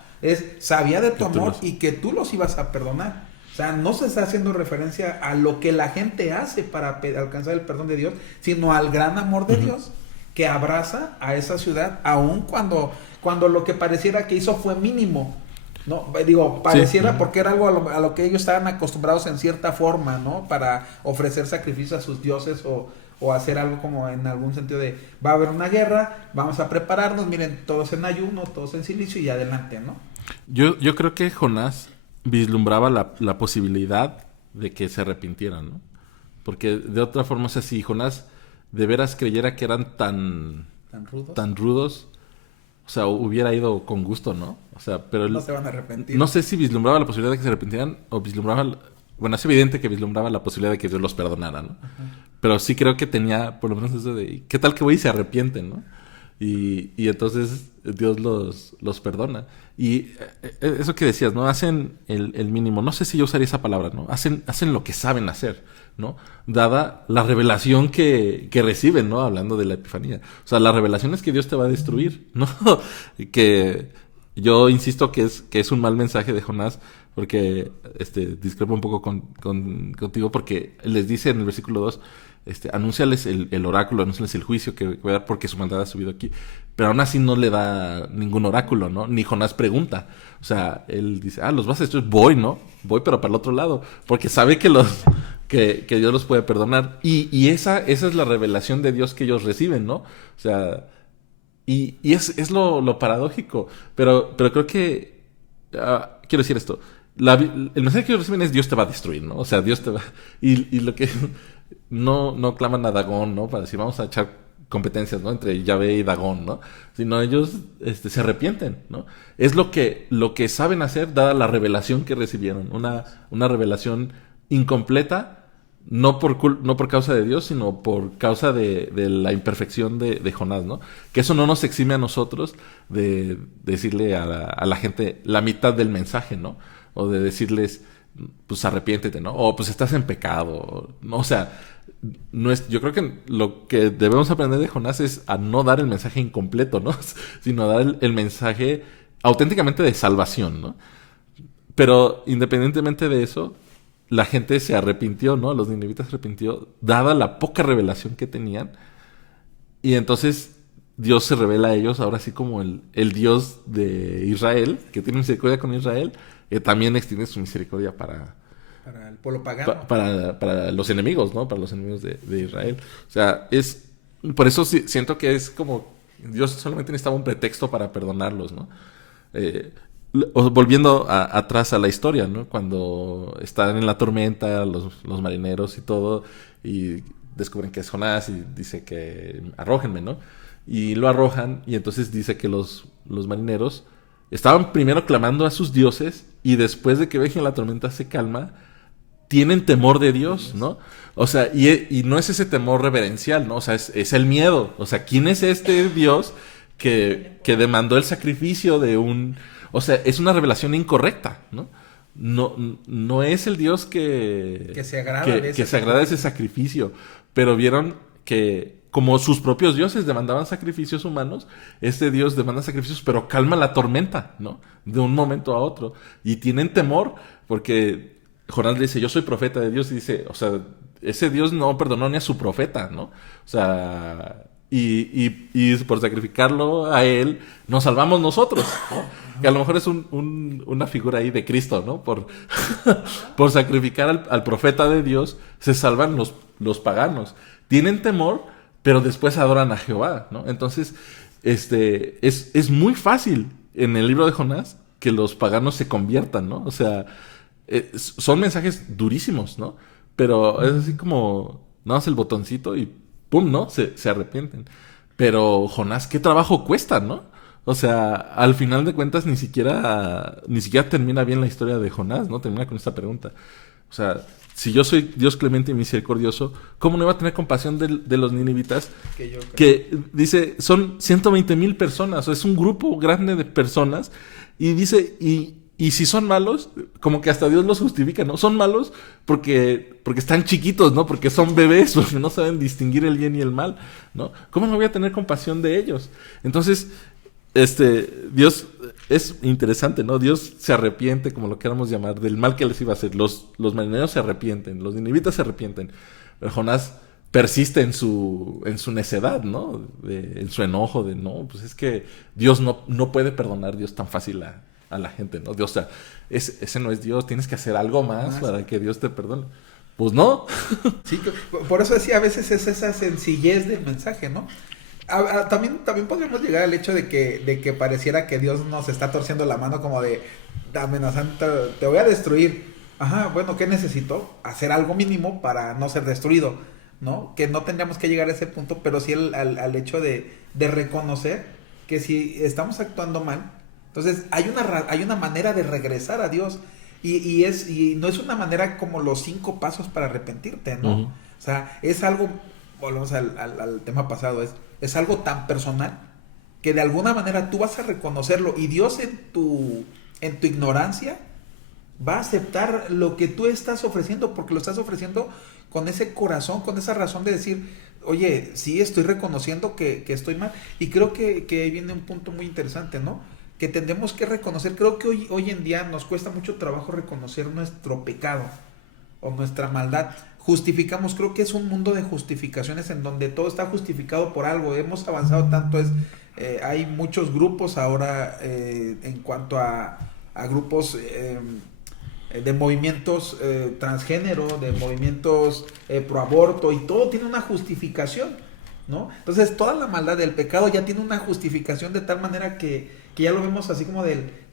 sabía de tu amor y que tú los ibas a perdonar. O sea, no se está haciendo referencia a lo que la gente hace para alcanzar el perdón de Dios, sino al gran amor de Dios que abraza a esa ciudad, aun cuando lo que pareciera que hizo fue mínimo. No, digo, pareciera Sí. porque era algo a lo que ellos estaban acostumbrados en cierta forma, ¿no? Para ofrecer sacrificios a sus dioses o hacer algo como en algún sentido de, va a haber una guerra, vamos a prepararnos, miren, todos en ayuno, todos en silicio y adelante, ¿no? Yo creo que Jonás vislumbraba la posibilidad de que se arrepintieran, ¿no? Porque de otra forma, o sea, si Jonás de veras creyera que eran Tan rudos. tan rudos, o sea, hubiera ido con gusto, ¿no? O sea, pero No se van a arrepentir. no sé si vislumbraba la posibilidad de que se arrepintieran o vislumbraba... Bueno, es evidente que vislumbraba la posibilidad de que Dios los perdonara, ¿no? Ajá. Pero sí creo que tenía, por lo menos eso de... ¿Qué tal que voy y se arrepienten, no? Y entonces Dios los perdona. Y eso que decías, ¿no? Hacen el mínimo. No sé si yo usaría esa palabra, ¿no? Hacen lo que saben hacer, ¿no? Dada la revelación que reciben, ¿no? Hablando de la Epifanía. O sea, la revelación es que Dios te va a destruir, ¿no? Que yo insisto que es un mal mensaje de Jonás, porque discrepo un poco contigo, porque les dice en el versículo 2, anúnciales el oráculo, anúnciales el juicio que voy a dar porque su maldad ha subido aquí. Pero aún así no le da ningún oráculo, ¿no? Ni Jonás pregunta. O sea, él dice, los vas a destruir. Voy, ¿no? Voy, pero para el otro lado. Porque sabe que Dios los puede perdonar. Y esa es la revelación de Dios que ellos reciben, ¿no? O sea, y es lo paradójico. Pero creo que... quiero decir esto. El mensaje que ellos reciben es Dios te va a destruir, ¿no? O sea, Dios te va... Y lo que... No claman a Dagón, ¿no? Para decir, vamos a echar competencias, ¿no? Entre Yahvé y Dagón, ¿no? Sino ellos se arrepienten, ¿no? Es lo que saben hacer dada la revelación que recibieron. Una revelación incompleta, no por causa de Dios, sino por causa de la imperfección de Jonás, ¿no? Que eso no nos exime a nosotros de decirle a la gente la mitad del mensaje, ¿no? O de decirles, pues arrepiéntete, ¿no? O pues estás en pecado, ¿no? O sea, yo creo que lo que debemos aprender de Jonás es a no dar el mensaje incompleto, ¿no? Sino a dar el mensaje auténticamente de salvación, ¿no? Pero independientemente de eso, la gente se arrepintió, ¿no? Los ninivitas se arrepintió, dada la poca revelación que tenían. Y entonces Dios se revela a ellos ahora sí como el Dios de Israel, que tiene misericordia con Israel, también extiende su misericordia para el pueblo pagano. Para los enemigos, ¿no? Para los enemigos de Israel. O sea, por eso siento que es como Dios solamente necesitaba un pretexto para perdonarlos, ¿no? Volviendo atrás a la historia, ¿no? Cuando están en la tormenta los marineros y todo, y descubren que es Jonás y dice que arrójenme, ¿no? Y lo arrojan, y entonces dice que los marineros estaban primero clamando a sus dioses, y después de que vejen la tormenta se calma, tienen temor de Dios, ¿no? O sea, y no es ese temor reverencial, ¿no? O sea, es el miedo. O sea, ¿quién es este Dios que demandó el sacrificio de un... O sea, es una revelación incorrecta, ¿no? No es el Dios que se agrada de ese sacrificio. Pero vieron que como sus propios dioses demandaban sacrificios humanos, este Dios demanda sacrificios, pero calma la tormenta, ¿no? De un momento a otro. Y tienen temor porque Jonás le dice, yo soy profeta de Dios, y dice, o sea, ese Dios no perdonó ni a su profeta, ¿no? O sea, y por sacrificarlo a él, nos salvamos nosotros, ¿no? Que a lo mejor es una figura ahí de Cristo, ¿no? Por sacrificar al profeta de Dios, se salvan los paganos. Tienen temor, pero después adoran a Jehová, ¿no? Entonces, es muy fácil en el libro de Jonás que los paganos se conviertan, ¿no? O sea, son mensajes durísimos, ¿no? Pero es así como, no das el botoncito y ¡pum!, ¿no? Se arrepienten. Pero Jonás, ¿qué trabajo cuesta, no? O sea, al final de cuentas ni siquiera termina bien la historia de Jonás, ¿no? Termina con esta pregunta. O sea, si yo soy Dios clemente y misericordioso, ¿cómo no iba a tener compasión de los ninivitas? Que dice, son 120,000 personas, o sea, es un grupo grande de personas, y dice, y si son malos, como que hasta Dios los justifica, ¿no? Son malos porque están chiquitos, ¿no? Porque son bebés, porque no saben distinguir el bien y el mal, ¿no? ¿Cómo no voy a tener compasión de ellos? Entonces, Dios es interesante, ¿no? Dios se arrepiente, como lo queramos llamar, del mal que les iba a hacer. Los marineros se arrepienten, los ninivitas se arrepienten, pero Jonás persiste en su necedad, ¿no? En su enojo de, no, pues es que Dios no puede perdonar Dios tan fácil a la gente, ¿no? Dios, o sea, ese no es Dios, tienes que hacer algo más para que Dios te perdone. Pues no. Sí, por eso decía, a veces es esa sencillez del mensaje, ¿no? También podríamos llegar al hecho de que pareciera que Dios nos está torciendo la mano como de amenazando, te voy a destruir. Ajá, bueno, ¿qué necesito? Hacer algo mínimo para no ser destruido, ¿no? Que no tendríamos que llegar a ese punto, pero sí al hecho de reconocer que si estamos actuando mal, entonces hay una manera de regresar a Dios y no es una manera como los 5 pasos para arrepentirte, ¿no? Uh-huh. O sea, es algo, volvemos al tema pasado, es algo tan personal que de alguna manera tú vas a reconocerlo y Dios en tu ignorancia va a aceptar lo que tú estás ofreciendo porque lo estás ofreciendo con ese corazón, con esa razón de decir, oye, sí estoy reconociendo que estoy mal. Y creo que ahí viene un punto muy interesante, ¿no? Que tendremos que reconocer, creo que hoy en día nos cuesta mucho trabajo reconocer nuestro pecado o nuestra maldad. Justificamos, creo que es un mundo de justificaciones en donde todo está justificado por algo. Hemos avanzado tanto, hay muchos grupos ahora en cuanto a grupos de movimientos transgénero, de movimientos pro aborto, y todo tiene una justificación, ¿no? Entonces toda la maldad del pecado ya tiene una justificación de tal manera que ya lo vemos así como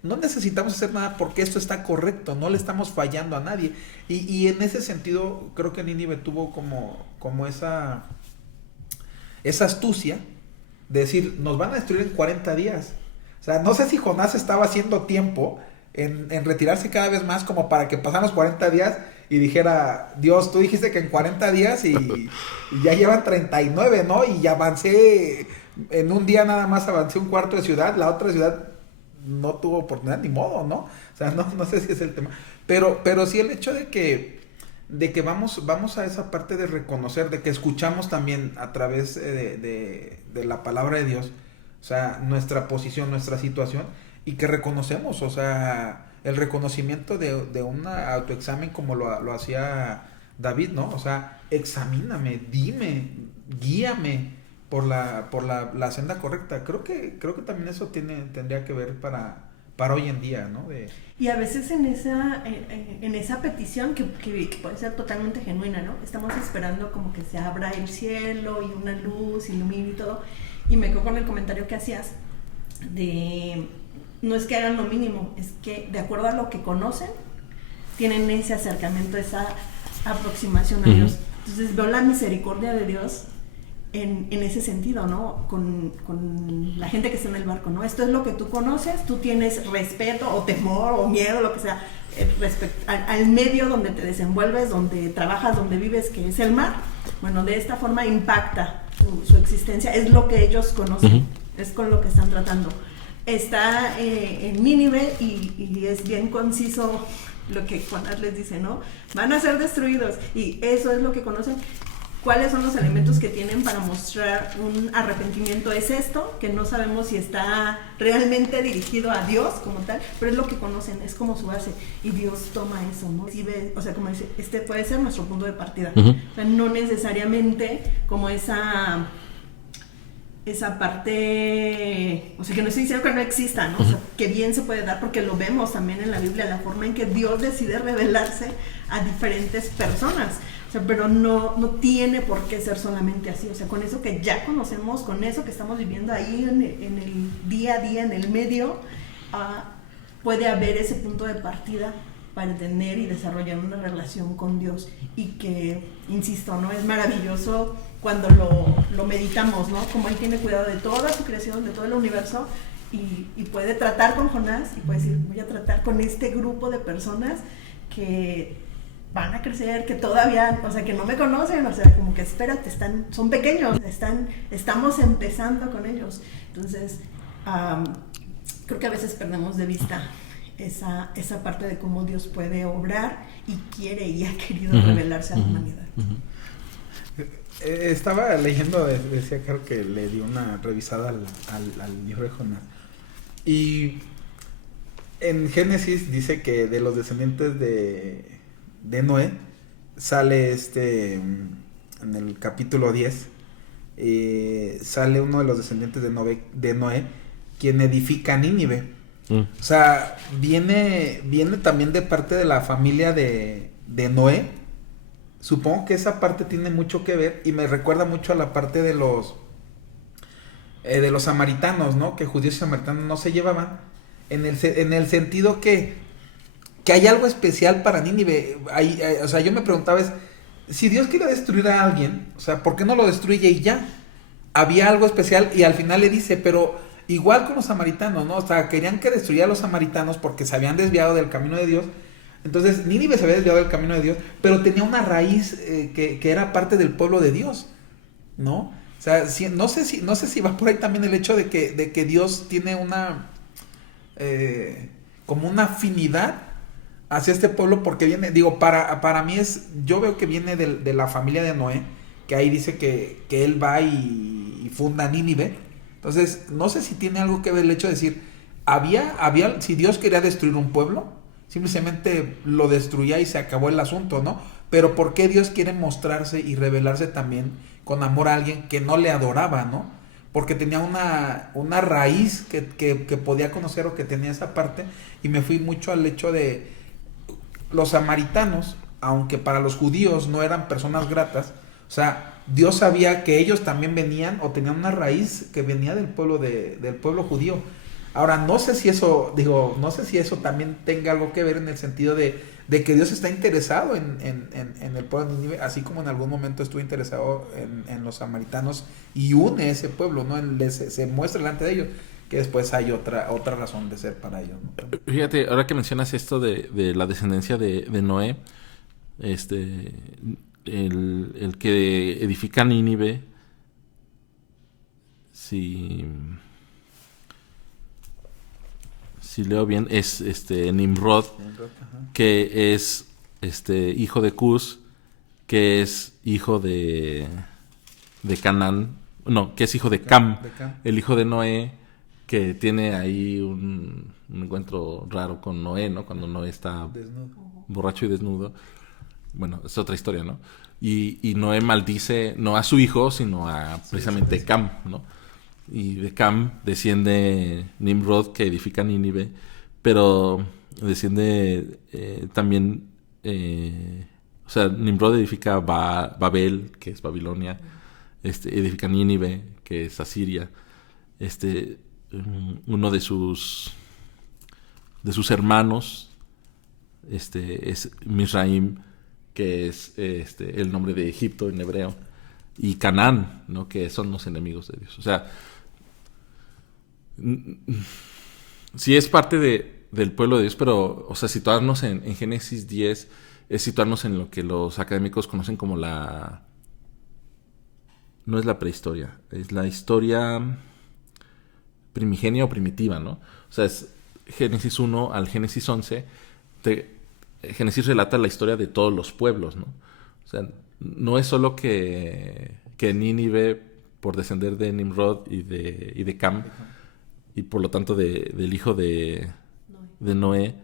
no necesitamos hacer nada porque esto está correcto, no le estamos fallando a nadie. Y en ese sentido creo que Nínive tuvo como esa astucia de decir, nos van a destruir en 40 días. O sea, no sé si Jonás estaba haciendo tiempo en retirarse cada vez más como para que pasaran los 40 días y dijera, Dios, tú dijiste que en 40 días y ya llevan 39, ¿no? Y ya avancé, en un día nada más avancé un cuarto de ciudad, la otra ciudad no tuvo oportunidad, ni modo, ¿no? O sea, no sé si es el tema. Pero sí el hecho de que vamos a esa parte de reconocer, de que escuchamos también a través de la palabra de Dios, o sea, nuestra posición, nuestra situación, y que reconocemos, o sea, el reconocimiento de un autoexamen como lo hacía David, ¿no? O sea, examíname, dime, guíame por la senda correcta. Creo que también eso tendría que ver para hoy en día, ¿no? Y a veces en esa petición que puede ser totalmente genuina, ¿no? Estamos esperando como que se abra el cielo y una luz ilumine y todo. Y me quedo con el comentario que hacías de no es que hagan lo mínimo, es que de acuerdo a lo que conocen, tienen ese acercamiento, esa aproximación a Dios. Entonces veo la misericordia de Dios en ese sentido, ¿no? Con la gente que está en el barco, ¿no? Esto es lo que tú conoces, tú tienes respeto o temor o miedo, lo que sea, respecto al medio donde te desenvuelves, donde trabajas, donde vives, que es el mar. Bueno, de esta forma impacta su existencia, es lo que ellos conocen, es con lo que están tratando. Está en Nínive y es bien conciso lo que Jonás les dice, ¿no? Van a ser destruidos y eso es lo que conocen. ¿Cuáles son los elementos que tienen para mostrar un arrepentimiento? Es esto, que no sabemos si está realmente dirigido a Dios como tal, pero es lo que conocen, es como su base. Y Dios toma eso, ¿no? Si ve, o sea, como dice, este puede ser nuestro punto de partida. O sea, no necesariamente como esa parte, o sea, que no estoy diciendo que no exista, ¿no? O sea, que bien se puede dar porque lo vemos también en la Biblia, la forma en que Dios decide revelarse a diferentes personas. O sea, pero no tiene por qué ser solamente así. O sea, con eso que ya conocemos, con eso que estamos viviendo ahí en el día a día, en el medio, puede haber ese punto de partida para tener y desarrollar una relación con Dios. Y que, insisto, ¿no? Es maravilloso cuando lo meditamos, ¿no? Como Él tiene cuidado de toda su creación, de todo el universo, y puede tratar con Jonás, y puede decir, voy a tratar con este grupo de personas que van a crecer, que todavía, o sea, que no me conocen, o sea, como que espérate, son pequeños, estamos empezando con ellos. Entonces, creo que a veces perdemos de vista esa parte de cómo Dios puede obrar y quiere y ha querido revelarse a la humanidad. Estaba leyendo, decía Carl que le dio una revisada al libro de Jonás. Y en Génesis dice que de los descendientes de Noé sale en el capítulo 10 sale uno de los descendientes de Noé quien edifica Nínive. O sea, viene también de parte de la familia de Noé. Supongo que esa parte tiene mucho que ver y me recuerda mucho a la parte de los samaritanos, ¿no? Que judíos y samaritanos no se llevaban en el sentido que hay algo especial para Nínive. O sea, yo me preguntaba si Dios quiere destruir a alguien, o sea, ¿por qué no lo destruye y ya? Había algo especial y al final le dice, pero igual con los samaritanos, ¿no? O sea, querían que destruyera a los samaritanos porque se habían desviado del camino de Dios. Entonces, Nínive se había desviado del camino de Dios, pero tenía una raíz que era parte del pueblo de Dios, ¿no? O sea, no sé si va por ahí también el hecho de que Dios tiene una como una afinidad hacia este pueblo porque viene, digo, para mí yo veo que viene de la familia de Noé, que ahí dice que él va y funda Nínive. Entonces, no sé si tiene algo que ver el hecho de decir, si Dios quería destruir un pueblo, simplemente lo destruía y se acabó el asunto, ¿no? Pero ¿por qué Dios quiere mostrarse y revelarse también con amor a alguien que no le adoraba, ¿no? Porque tenía una raíz que podía conocer o que tenía esa parte, y me fui mucho al hecho de los samaritanos, aunque para los judíos no eran personas gratas, o sea, Dios sabía que ellos también venían o tenían una raíz que venía del pueblo judío. Ahora, no sé si eso también tenga algo que ver en el sentido de que Dios está interesado en el pueblo de Nínive, así como en algún momento estuvo interesado en los samaritanos y une ese pueblo, ¿no? Se muestra delante de ellos, que después hay otra razón de ser para ellos, ¿no? Fíjate, ahora que mencionas esto de la descendencia de Noé, el que edifica Nínive, si leo bien, es Nimrod, que es hijo de Cus, que es hijo de Canaán, no, que es hijo de Cam, el hijo de Noé, que tiene ahí un encuentro raro con Noé, ¿no? Cuando Noé está borracho y desnudo. Bueno, es otra historia, ¿no? Y Noé maldice no a su hijo, sino a precisamente Cam, ¿no? Y de Cam desciende Nimrod, que edifica Nínive, pero desciende también, o sea, Nimrod edifica Babel, que es Babilonia, edifica Nínive, que es Asiria, uno de sus hermanos, es Misraim, que es el nombre de Egipto en hebreo, y Canaán, ¿no? Que son los enemigos de Dios. O sea, sí es parte del pueblo de Dios, pero, o sea, situarnos en Génesis 10 es situarnos en lo que los académicos conocen como no es la prehistoria, es la historia primigenia o primitiva, ¿no? O sea, es Génesis 1 al Génesis 11. Génesis relata la historia de todos los pueblos, ¿no? O sea, no es solo que Nínive, por descender de Nimrod y de Cam, y por lo tanto del hijo de Noé,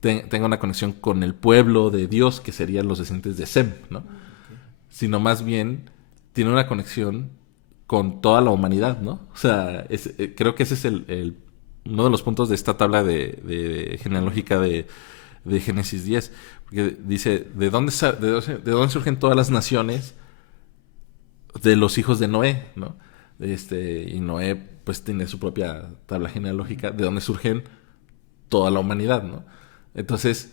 tenga una conexión con el pueblo de Dios, que serían los descendientes de Sem, ¿no? Sino más bien tiene una conexión con toda la humanidad, ¿no? O sea, creo que ese es uno de los puntos de esta tabla de genealógica de Génesis 10, porque dice, ¿de dónde surgen todas las naciones? De los hijos de Noé, ¿no? Y Noé pues tiene su propia tabla genealógica de dónde surgen toda la humanidad, ¿no? Entonces,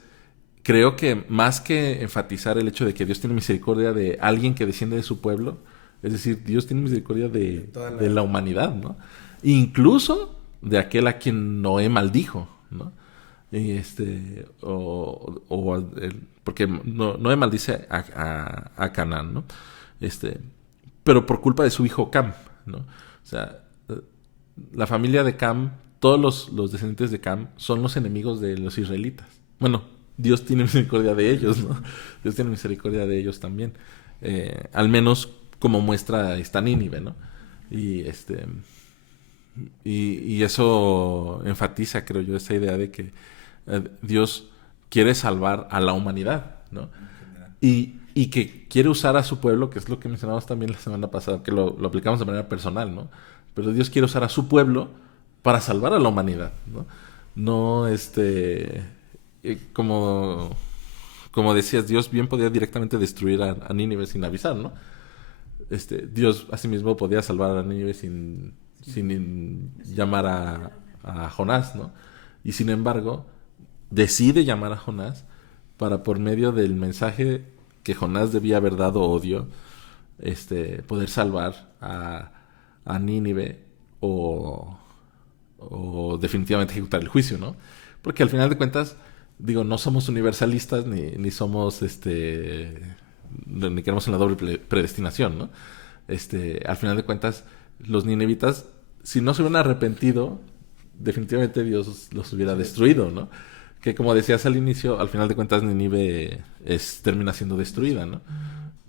creo que más que enfatizar el hecho de que Dios tiene misericordia de alguien que desciende de su pueblo, es decir, Dios tiene misericordia de la humanidad, ¿no? Incluso de aquel a quien Noé maldijo, ¿no? Porque Noé maldice a Canaán, ¿no? Pero por culpa de su hijo Cam, ¿no? O sea, la familia de Cam, todos los descendientes de Cam son los enemigos de los israelitas. Bueno, Dios tiene misericordia de ellos, ¿no? Dios tiene misericordia de ellos también. Al menos como muestra esta Nínive, ¿no? Y eso enfatiza, creo yo, esa idea de que Dios quiere salvar a la humanidad, ¿no? Y que quiere usar a su pueblo, que es lo que mencionamos también la semana pasada, que lo aplicamos de manera personal, ¿no? Pero Dios quiere usar a su pueblo para salvar a la humanidad, ¿no? No, como decías, Dios bien podía directamente destruir a Nínive sin avisar, ¿no? Dios asimismo podía salvar a Nínive sin llamar a Jonás, ¿no? Y sin embargo, decide llamar a Jonás para, por medio del mensaje que Jonás debía haber dado odio, poder salvar a Nínive o definitivamente ejecutar el juicio, ¿no? Porque al final de cuentas, digo, no somos universalistas ni somos ni queremos en la doble predestinación, ¿no? Al final de cuentas, los ninivitas, si no se hubieran arrepentido, definitivamente Dios los hubiera destruido, ¿no? Que como decías al inicio, al final de cuentas Nínive termina siendo destruida, ¿no?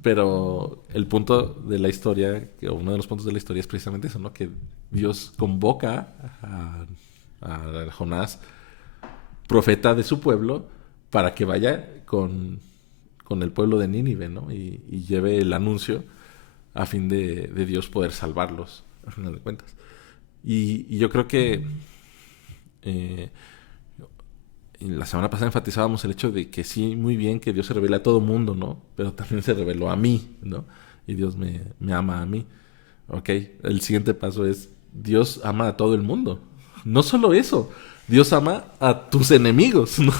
Pero el punto de la historia, o uno de los puntos de la historia es precisamente eso, ¿no? Que Dios convoca a Jonás, profeta de su pueblo, para que vaya con el pueblo de Nínive, ¿no? Y lleve el anuncio a fin de Dios poder salvarlos, al final de cuentas. Y yo creo que la semana pasada enfatizábamos el hecho de que sí, muy bien que Dios se revela a todo mundo, ¿no? Pero también se reveló a mí, ¿no? Y Dios me ama a mí. ¿Ok? El siguiente paso es, Dios ama a todo el mundo. No solo eso, Dios ama a tus enemigos, ¿no?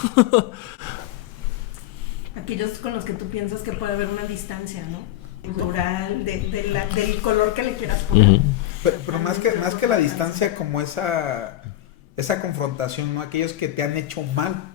Aquellos con los que tú piensas que puede haber una distancia, ¿no? Cultural, del color que le quieras poner. Pero más que la distancia, como esa confrontación, ¿no? Aquellos que te han hecho mal.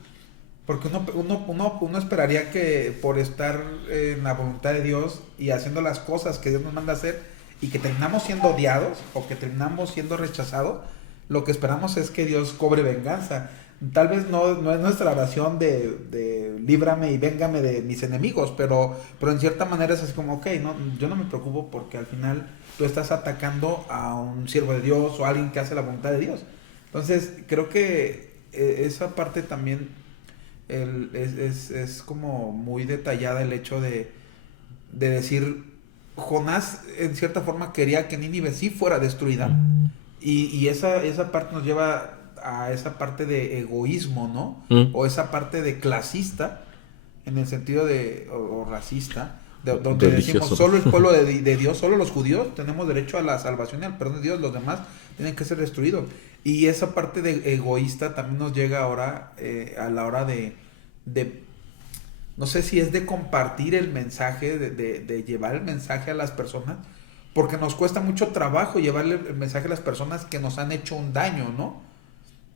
Porque uno esperaría que por estar en la voluntad de Dios y haciendo las cosas que Dios nos manda a hacer y que terminamos siendo odiados o que terminamos siendo rechazados, lo que esperamos es que Dios cobre venganza. Tal vez no es nuestra oración de líbrame y véngame de mis enemigos, pero en cierta manera es así como, ok, no, yo no me preocupo porque al final tú estás atacando a un siervo de Dios o a alguien que hace la voluntad de Dios. Entonces, creo que esa parte también es como muy detallada, el hecho de decir, Jonás en cierta forma quería que Nínive sí fuera destruida, y esa parte nos lleva a esa parte de egoísmo, ¿no? O esa parte de clasista, en el sentido o racista, donde religioso. decimos solo el pueblo de Dios, solo los judíos tenemos derecho a la salvación y al perdón de Dios, los demás tienen que ser destruidos. Y esa parte de egoísta también nos llega ahora a la hora de no sé si es de compartir el mensaje, de llevar el mensaje a las personas, porque nos cuesta mucho trabajo llevarle el mensaje a las personas que nos han hecho un daño, ¿no?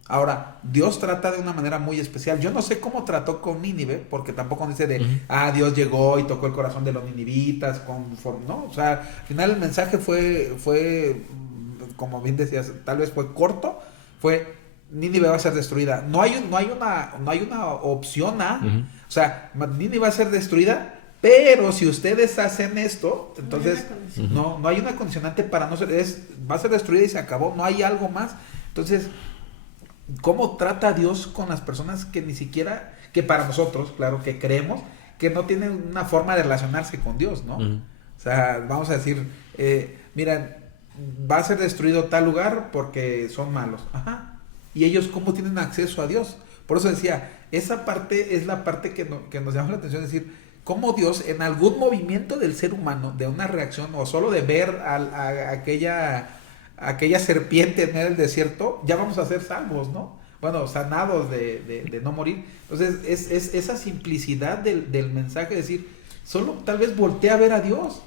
Ahora, Dios trata de una manera muy especial. Yo no sé cómo trató con Nínive, porque tampoco dice Dios llegó y tocó el corazón de los ninivitas, ¿no? O sea, al final el mensaje fue, como bien decías, tal vez fue corto, fue Nínive va a ser destruida. No hay una opción A. O sea, Nínive va a ser destruida, pero si ustedes hacen esto, entonces no hay una condicionante para no ser, va a ser destruida y se acabó, no hay algo más. Entonces, ¿cómo trata Dios con las personas que ni siquiera, que para nosotros, claro, que creemos que no tienen una forma de relacionarse con Dios, ¿no? O sea, vamos a decir, mira, va a ser destruido tal lugar porque son malos. Ajá. ¿Y ellos cómo tienen acceso a Dios? Por eso decía, esa parte es la parte que nos llama la atención, es decir, cómo Dios en algún movimiento del ser humano, de una reacción o solo de ver a aquella serpiente en el desierto, ya vamos a ser salvos, ¿no? Bueno, sanados de no morir. Entonces, es esa simplicidad del mensaje, es decir, solo tal vez voltea a ver a Dios.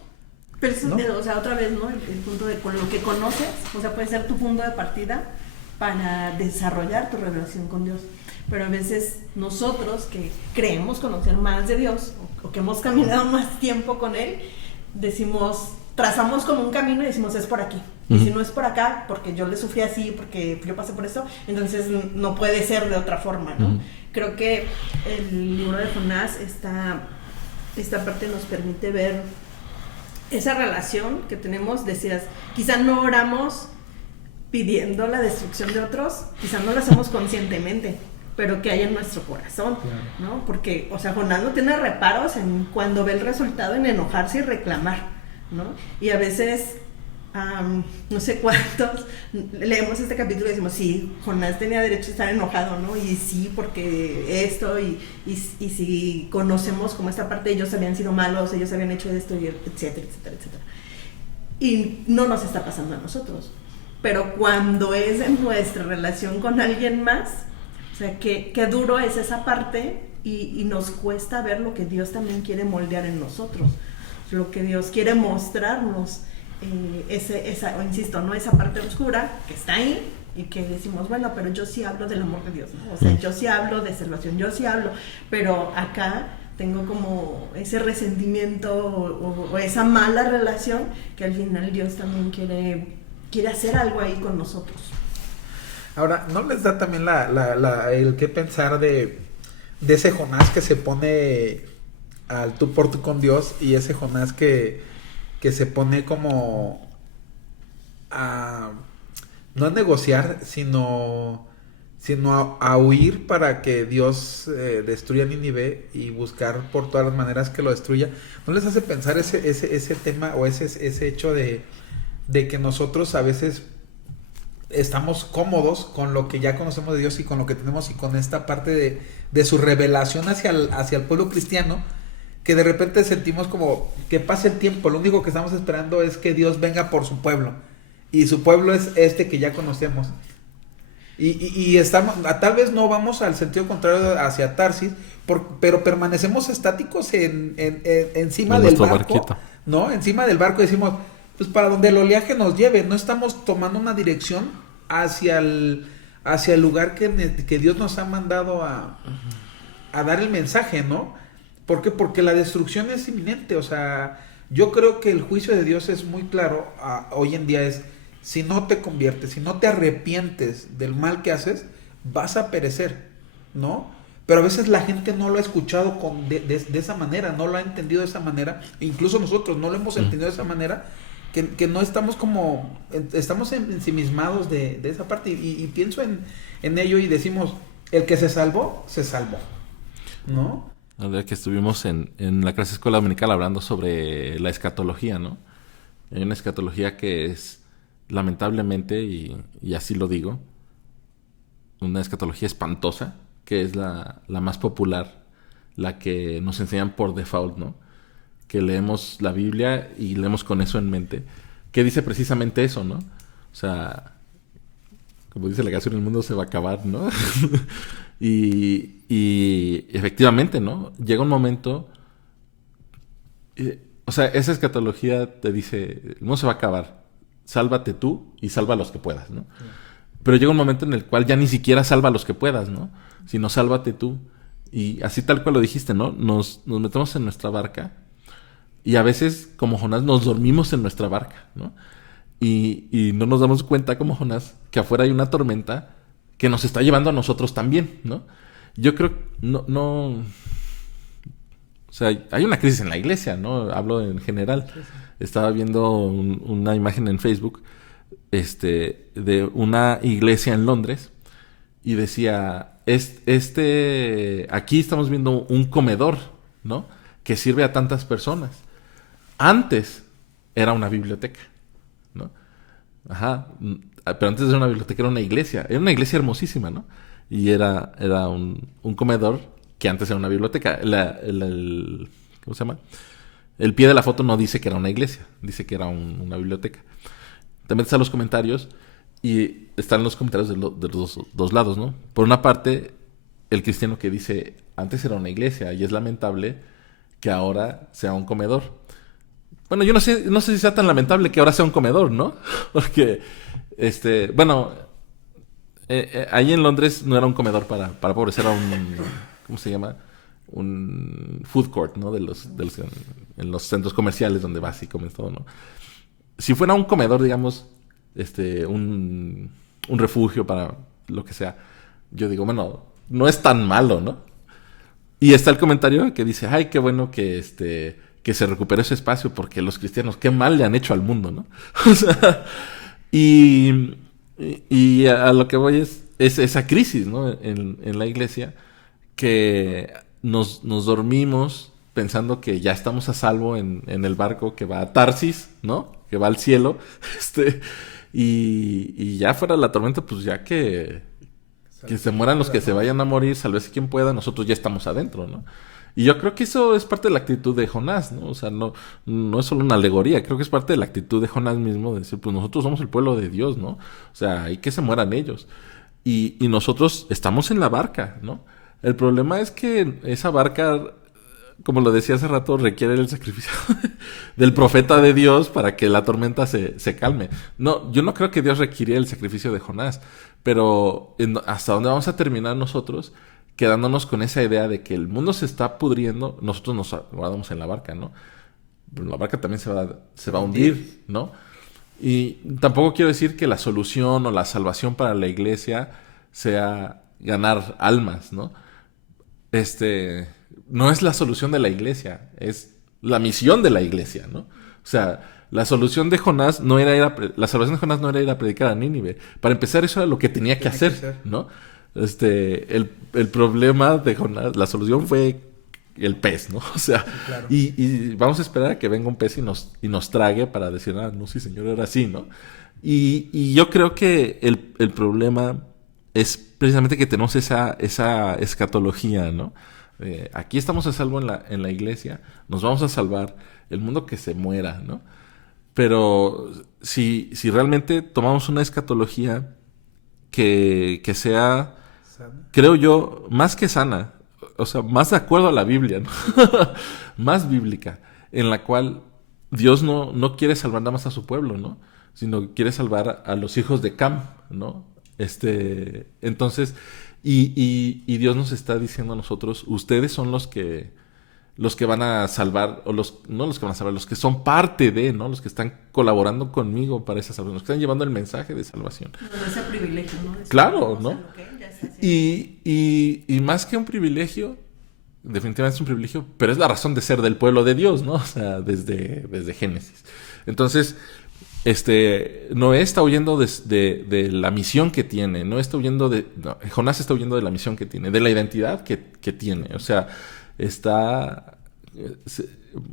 Pero eso, ¿no? O sea, otra vez, ¿no? El punto de con lo que conoces, o sea, puede ser tu punto de partida para desarrollar tu relación con Dios. Pero a veces nosotros que creemos conocer más de Dios o que hemos caminado más tiempo con Él, trazamos como un camino y decimos es por aquí. Y si no es por acá, porque yo le sufrí así, porque yo pasé por esto, entonces no puede ser de otra forma, ¿no? Creo que el libro de Jonás, esta parte nos permite ver esa relación que tenemos. Decías, quizá no oramos pidiendo la destrucción de otros, quizá no lo hacemos conscientemente, pero que hay en nuestro corazón, ¿no? Porque, o sea, Jonás no tiene reparos en cuando ve el resultado en enojarse y reclamar, ¿no? Y a veces no sé cuántos, leemos este capítulo y decimos, sí, Jonás tenía derecho a estar enojado, ¿no? Y sí, porque esto, y si conocemos como esta parte, ellos habían sido malos, ellos habían hecho esto, y etcétera, etcétera, etcétera. Y no nos está pasando a nosotros. Pero cuando es en nuestra relación con alguien más, o sea, qué duro es esa parte y nos cuesta ver lo que Dios también quiere moldear en nosotros, lo que Dios quiere mostrarnos. Insisto, ¿no? Esa parte oscura que está ahí y que decimos, bueno, pero yo sí hablo del amor de Dios, ¿no? O sea, yo sí hablo de salvación, yo sí hablo, pero acá tengo como ese resentimiento o esa mala relación que al final Dios también quiere hacer algo ahí con nosotros. Ahora, ¿no les da también el qué pensar de ese Jonás que se pone al tú por tú con Dios y ese Jonás que se pone como a no a negociar, sino a huir para que Dios destruya Nínive y buscar por todas las maneras que lo destruya? ¿No les hace pensar ese tema o ese hecho de que nosotros a veces estamos cómodos con lo que ya conocemos de Dios y con lo que tenemos y con esta parte de su revelación hacia el pueblo cristiano, que de repente sentimos como que pase el tiempo, lo único que estamos esperando es que Dios venga por su pueblo, y su pueblo es este que ya conocemos, y estamos, tal vez no vamos al sentido contrario hacia Tarsis, pero permanecemos estáticos encima del barco, barquito, ¿no? Encima del barco, decimos, pues para donde el oleaje nos lleve, no estamos tomando una dirección hacia el lugar que Dios nos ha mandado a dar el mensaje, ¿no? ¿Por qué? Porque la destrucción es inminente. O sea, yo creo que el juicio de Dios es muy claro hoy en día, es si no te conviertes, si no te arrepientes del mal que haces, vas a perecer, ¿no? Pero a veces la gente no lo ha escuchado de esa manera, no lo ha entendido de esa manera, incluso nosotros no lo hemos entendido de esa manera, que no estamos estamos ensimismados de esa parte, y pienso en ello y decimos, el que se salvó, ¿no? El día que estuvimos en la clase de escuela dominical hablando sobre la escatología, ¿no? Hay una escatología que es, lamentablemente, y así lo digo, una escatología espantosa, que es la más popular, la que nos enseñan por default, ¿no? Que leemos la Biblia y leemos con eso en mente, que dice precisamente eso, ¿no? O sea, como dice la canción, el mundo se va a acabar, ¿no? Y efectivamente, ¿no? Llega un momento, o sea, esa escatología te dice, el mundo se va a acabar, sálvate tú y salva a los que puedas, ¿no? Pero llega un momento en el cual ya ni siquiera salva a los que puedas, ¿no? Sino sálvate tú. Y así tal cual lo dijiste, ¿no? Nos metemos en nuestra barca y a veces, como Jonás, nos dormimos en nuestra barca, ¿no? Y no nos damos cuenta, como Jonás, que afuera hay una tormenta que nos está llevando a nosotros también, ¿no? Yo creo, no, o sea, hay una crisis en la iglesia, ¿no? Hablo en general. Sí. Estaba viendo una imagen en Facebook, de una iglesia en Londres, y decía, aquí estamos viendo un comedor, ¿no? Que sirve a tantas personas. Antes era una biblioteca, ¿no? Ajá. Pero antes de ser una biblioteca era una iglesia hermosísima, ¿no? Y era un comedor que antes era una biblioteca. ¿Cómo se llama? El pie de la foto no dice que era una iglesia, dice que era una biblioteca. Te metes a los comentarios y están los comentarios de los dos lados, ¿no? Por una parte, el cristiano que dice, antes era una iglesia y es lamentable que ahora sea un comedor. Bueno, yo no sé si sea tan lamentable que ahora sea un comedor, ¿no? Porque, ahí en Londres no era un comedor para pobres, era un, ¿cómo se llama? Un food court, ¿no? En los centros comerciales donde vas y comes todo, ¿no? Si fuera un comedor, digamos, un refugio para lo que sea, yo digo, bueno, no es tan malo, ¿no? Y está el comentario que dice, ay, qué bueno que se recuperó ese espacio porque los cristianos, qué mal le han hecho al mundo, ¿no? O sea, y a lo que voy es esa crisis, ¿no? En la iglesia, que nos dormimos pensando que ya estamos a salvo en el barco que va a Tarsis, ¿no? que va al cielo, y ya fuera de la tormenta, pues ya que se mueran los que se vayan a morir, sálvese quien pueda, nosotros ya estamos adentro, ¿no? Y yo creo que eso es parte de la actitud de Jonás, ¿no? O sea, no es solo una alegoría, creo que es parte de la actitud de Jonás mismo, de decir, pues nosotros somos el pueblo de Dios, ¿no? O sea, hay que se mueran ellos. Y nosotros estamos en la barca, ¿no? El problema es que esa barca, como lo decía hace rato, requiere el sacrificio del profeta de Dios para que la tormenta se calme. No, yo no creo que Dios requiriera el sacrificio de Jonás, pero ¿hasta dónde vamos a terminar nosotros quedándonos con esa idea de que el mundo se está pudriendo? Nosotros nos guardamos en la barca, ¿no? Pero la barca también se va a hundir, ¿no? Y tampoco quiero decir que la solución o la salvación para la iglesia sea ganar almas, ¿no? No es la solución de la iglesia, es la misión de la iglesia, ¿no? O sea, la solución de Jonás no era la salvación de Jonás no era ir a predicar a Nínive. Para empezar, eso era lo que tenía que hacer, ¿no? El problema de Jonás, la solución fue el pez, ¿no? O sea, sí, claro. y vamos a esperar a que venga un pez y nos trague para decir, no, sí, señor, era así, ¿no? Y yo creo que el problema es precisamente que tenemos esa escatología, ¿no? Aquí estamos a salvo en la iglesia, nos vamos a salvar, el mundo que se muera, ¿no? Pero si realmente tomamos una escatología que sea, ¿sana? Creo yo, más que sana, o sea, más de acuerdo a la Biblia, ¿no? Más bíblica, en la cual Dios no quiere salvar nada más a su pueblo, ¿no? Sino quiere salvar a los hijos de Cam, ¿no? Entonces, y Dios nos está diciendo a nosotros, ustedes son los que van a salvar, no los que van a salvar, los que son parte de, ¿no? Los que están colaborando conmigo para esa salvación, los que están llevando el mensaje de salvación. No, ese privilegio, ¿no? Claro, ¿no? Y más que un privilegio, definitivamente es un privilegio, pero es la razón de ser del pueblo de Dios, ¿no? O sea, desde Génesis. Entonces, Noé está huyendo de la misión que tiene, Jonás está huyendo de la misión que tiene, de la identidad que tiene, o sea,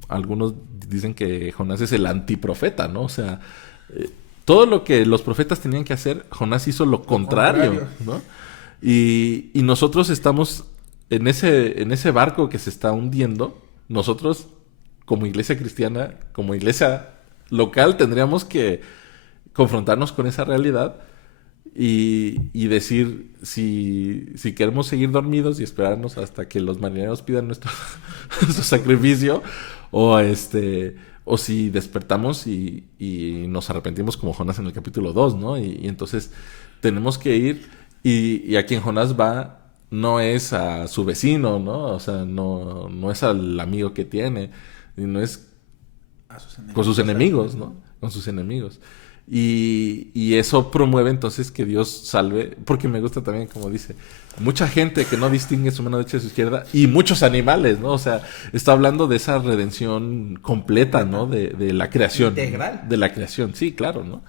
algunos dicen que Jonás es el antiprofeta, ¿no? O sea, todo lo que los profetas tenían que hacer, Jonás hizo lo contrario, ¿no? Y nosotros estamos en ese barco que se está hundiendo. Nosotros, como iglesia cristiana, como iglesia local, tendríamos que confrontarnos con esa realidad y decir si queremos seguir dormidos y esperarnos hasta que los marineros pidan nuestro sacrificio o si despertamos y nos arrepentimos como Jonás en el capítulo 2, ¿no? Y entonces tenemos que ir y a quien Jonás va no es a su vecino, ¿no? O sea, no es al amigo que tiene, no es con sus enemigos, ¿no? Con sus enemigos. Y eso promueve entonces que Dios salve, porque me gusta también, como dice, mucha gente que no distingue su mano derecha de su izquierda y muchos animales, ¿no? O sea, está hablando de esa redención completa, ¿no? De la creación. Integral. De la creación, sí, claro, ¿no?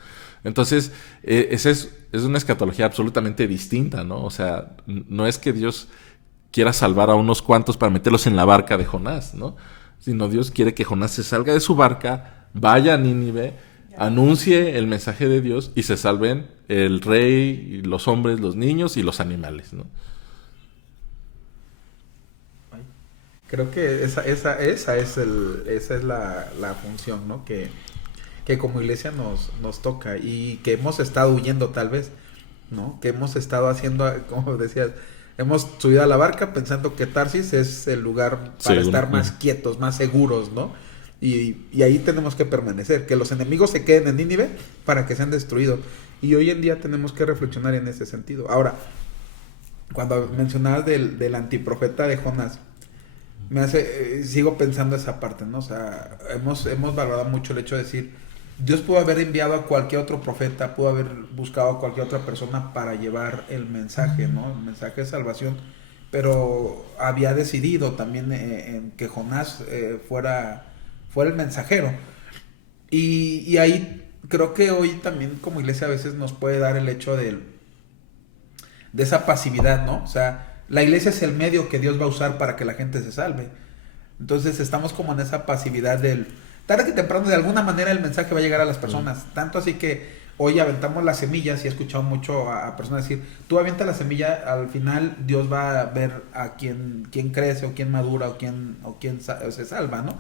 Entonces, esa es una escatología absolutamente distinta, ¿no? O sea, no es que Dios quiera salvar a unos cuantos para meterlos en la barca de Jonás, ¿no? Sino Dios quiere que Jonás se salga de su barca, vaya a Nínive, anuncie el mensaje de Dios y se salven el rey, los hombres, los niños y los animales, ¿no? Creo que esa es la función, ¿no? Que como iglesia nos toca y que hemos estado huyendo tal vez, ¿no? Que hemos estado haciendo, como decías, hemos subido a la barca pensando que Tarsis es el lugar para estar más quietos, más seguros, ¿no? Y ahí tenemos que permanecer, que los enemigos se queden en Nínive para que sean destruidos. Y hoy en día tenemos que reflexionar en ese sentido. Ahora, cuando mencionabas del antiprofeta de Jonás, sigo pensando esa parte, ¿no? O sea, hemos valorado mucho el hecho de decir, Dios pudo haber enviado a cualquier otro profeta, pudo haber buscado a cualquier otra persona para llevar el mensaje, ¿no? El mensaje de salvación, pero había decidido también en que Jonás fuera el mensajero. Y ahí creo que hoy también como iglesia a veces nos puede dar el hecho de esa pasividad, ¿no? O sea, la iglesia es el medio que Dios va a usar para que la gente se salve. Entonces estamos como en esa pasividad del tarde que temprano de alguna manera el mensaje va a llegar a las personas. Tanto así que hoy aventamos las semillas y he escuchado mucho a personas decir, tú avienta la semilla, al final Dios va a ver a quién crece o quién madura o quién se salva, ¿no?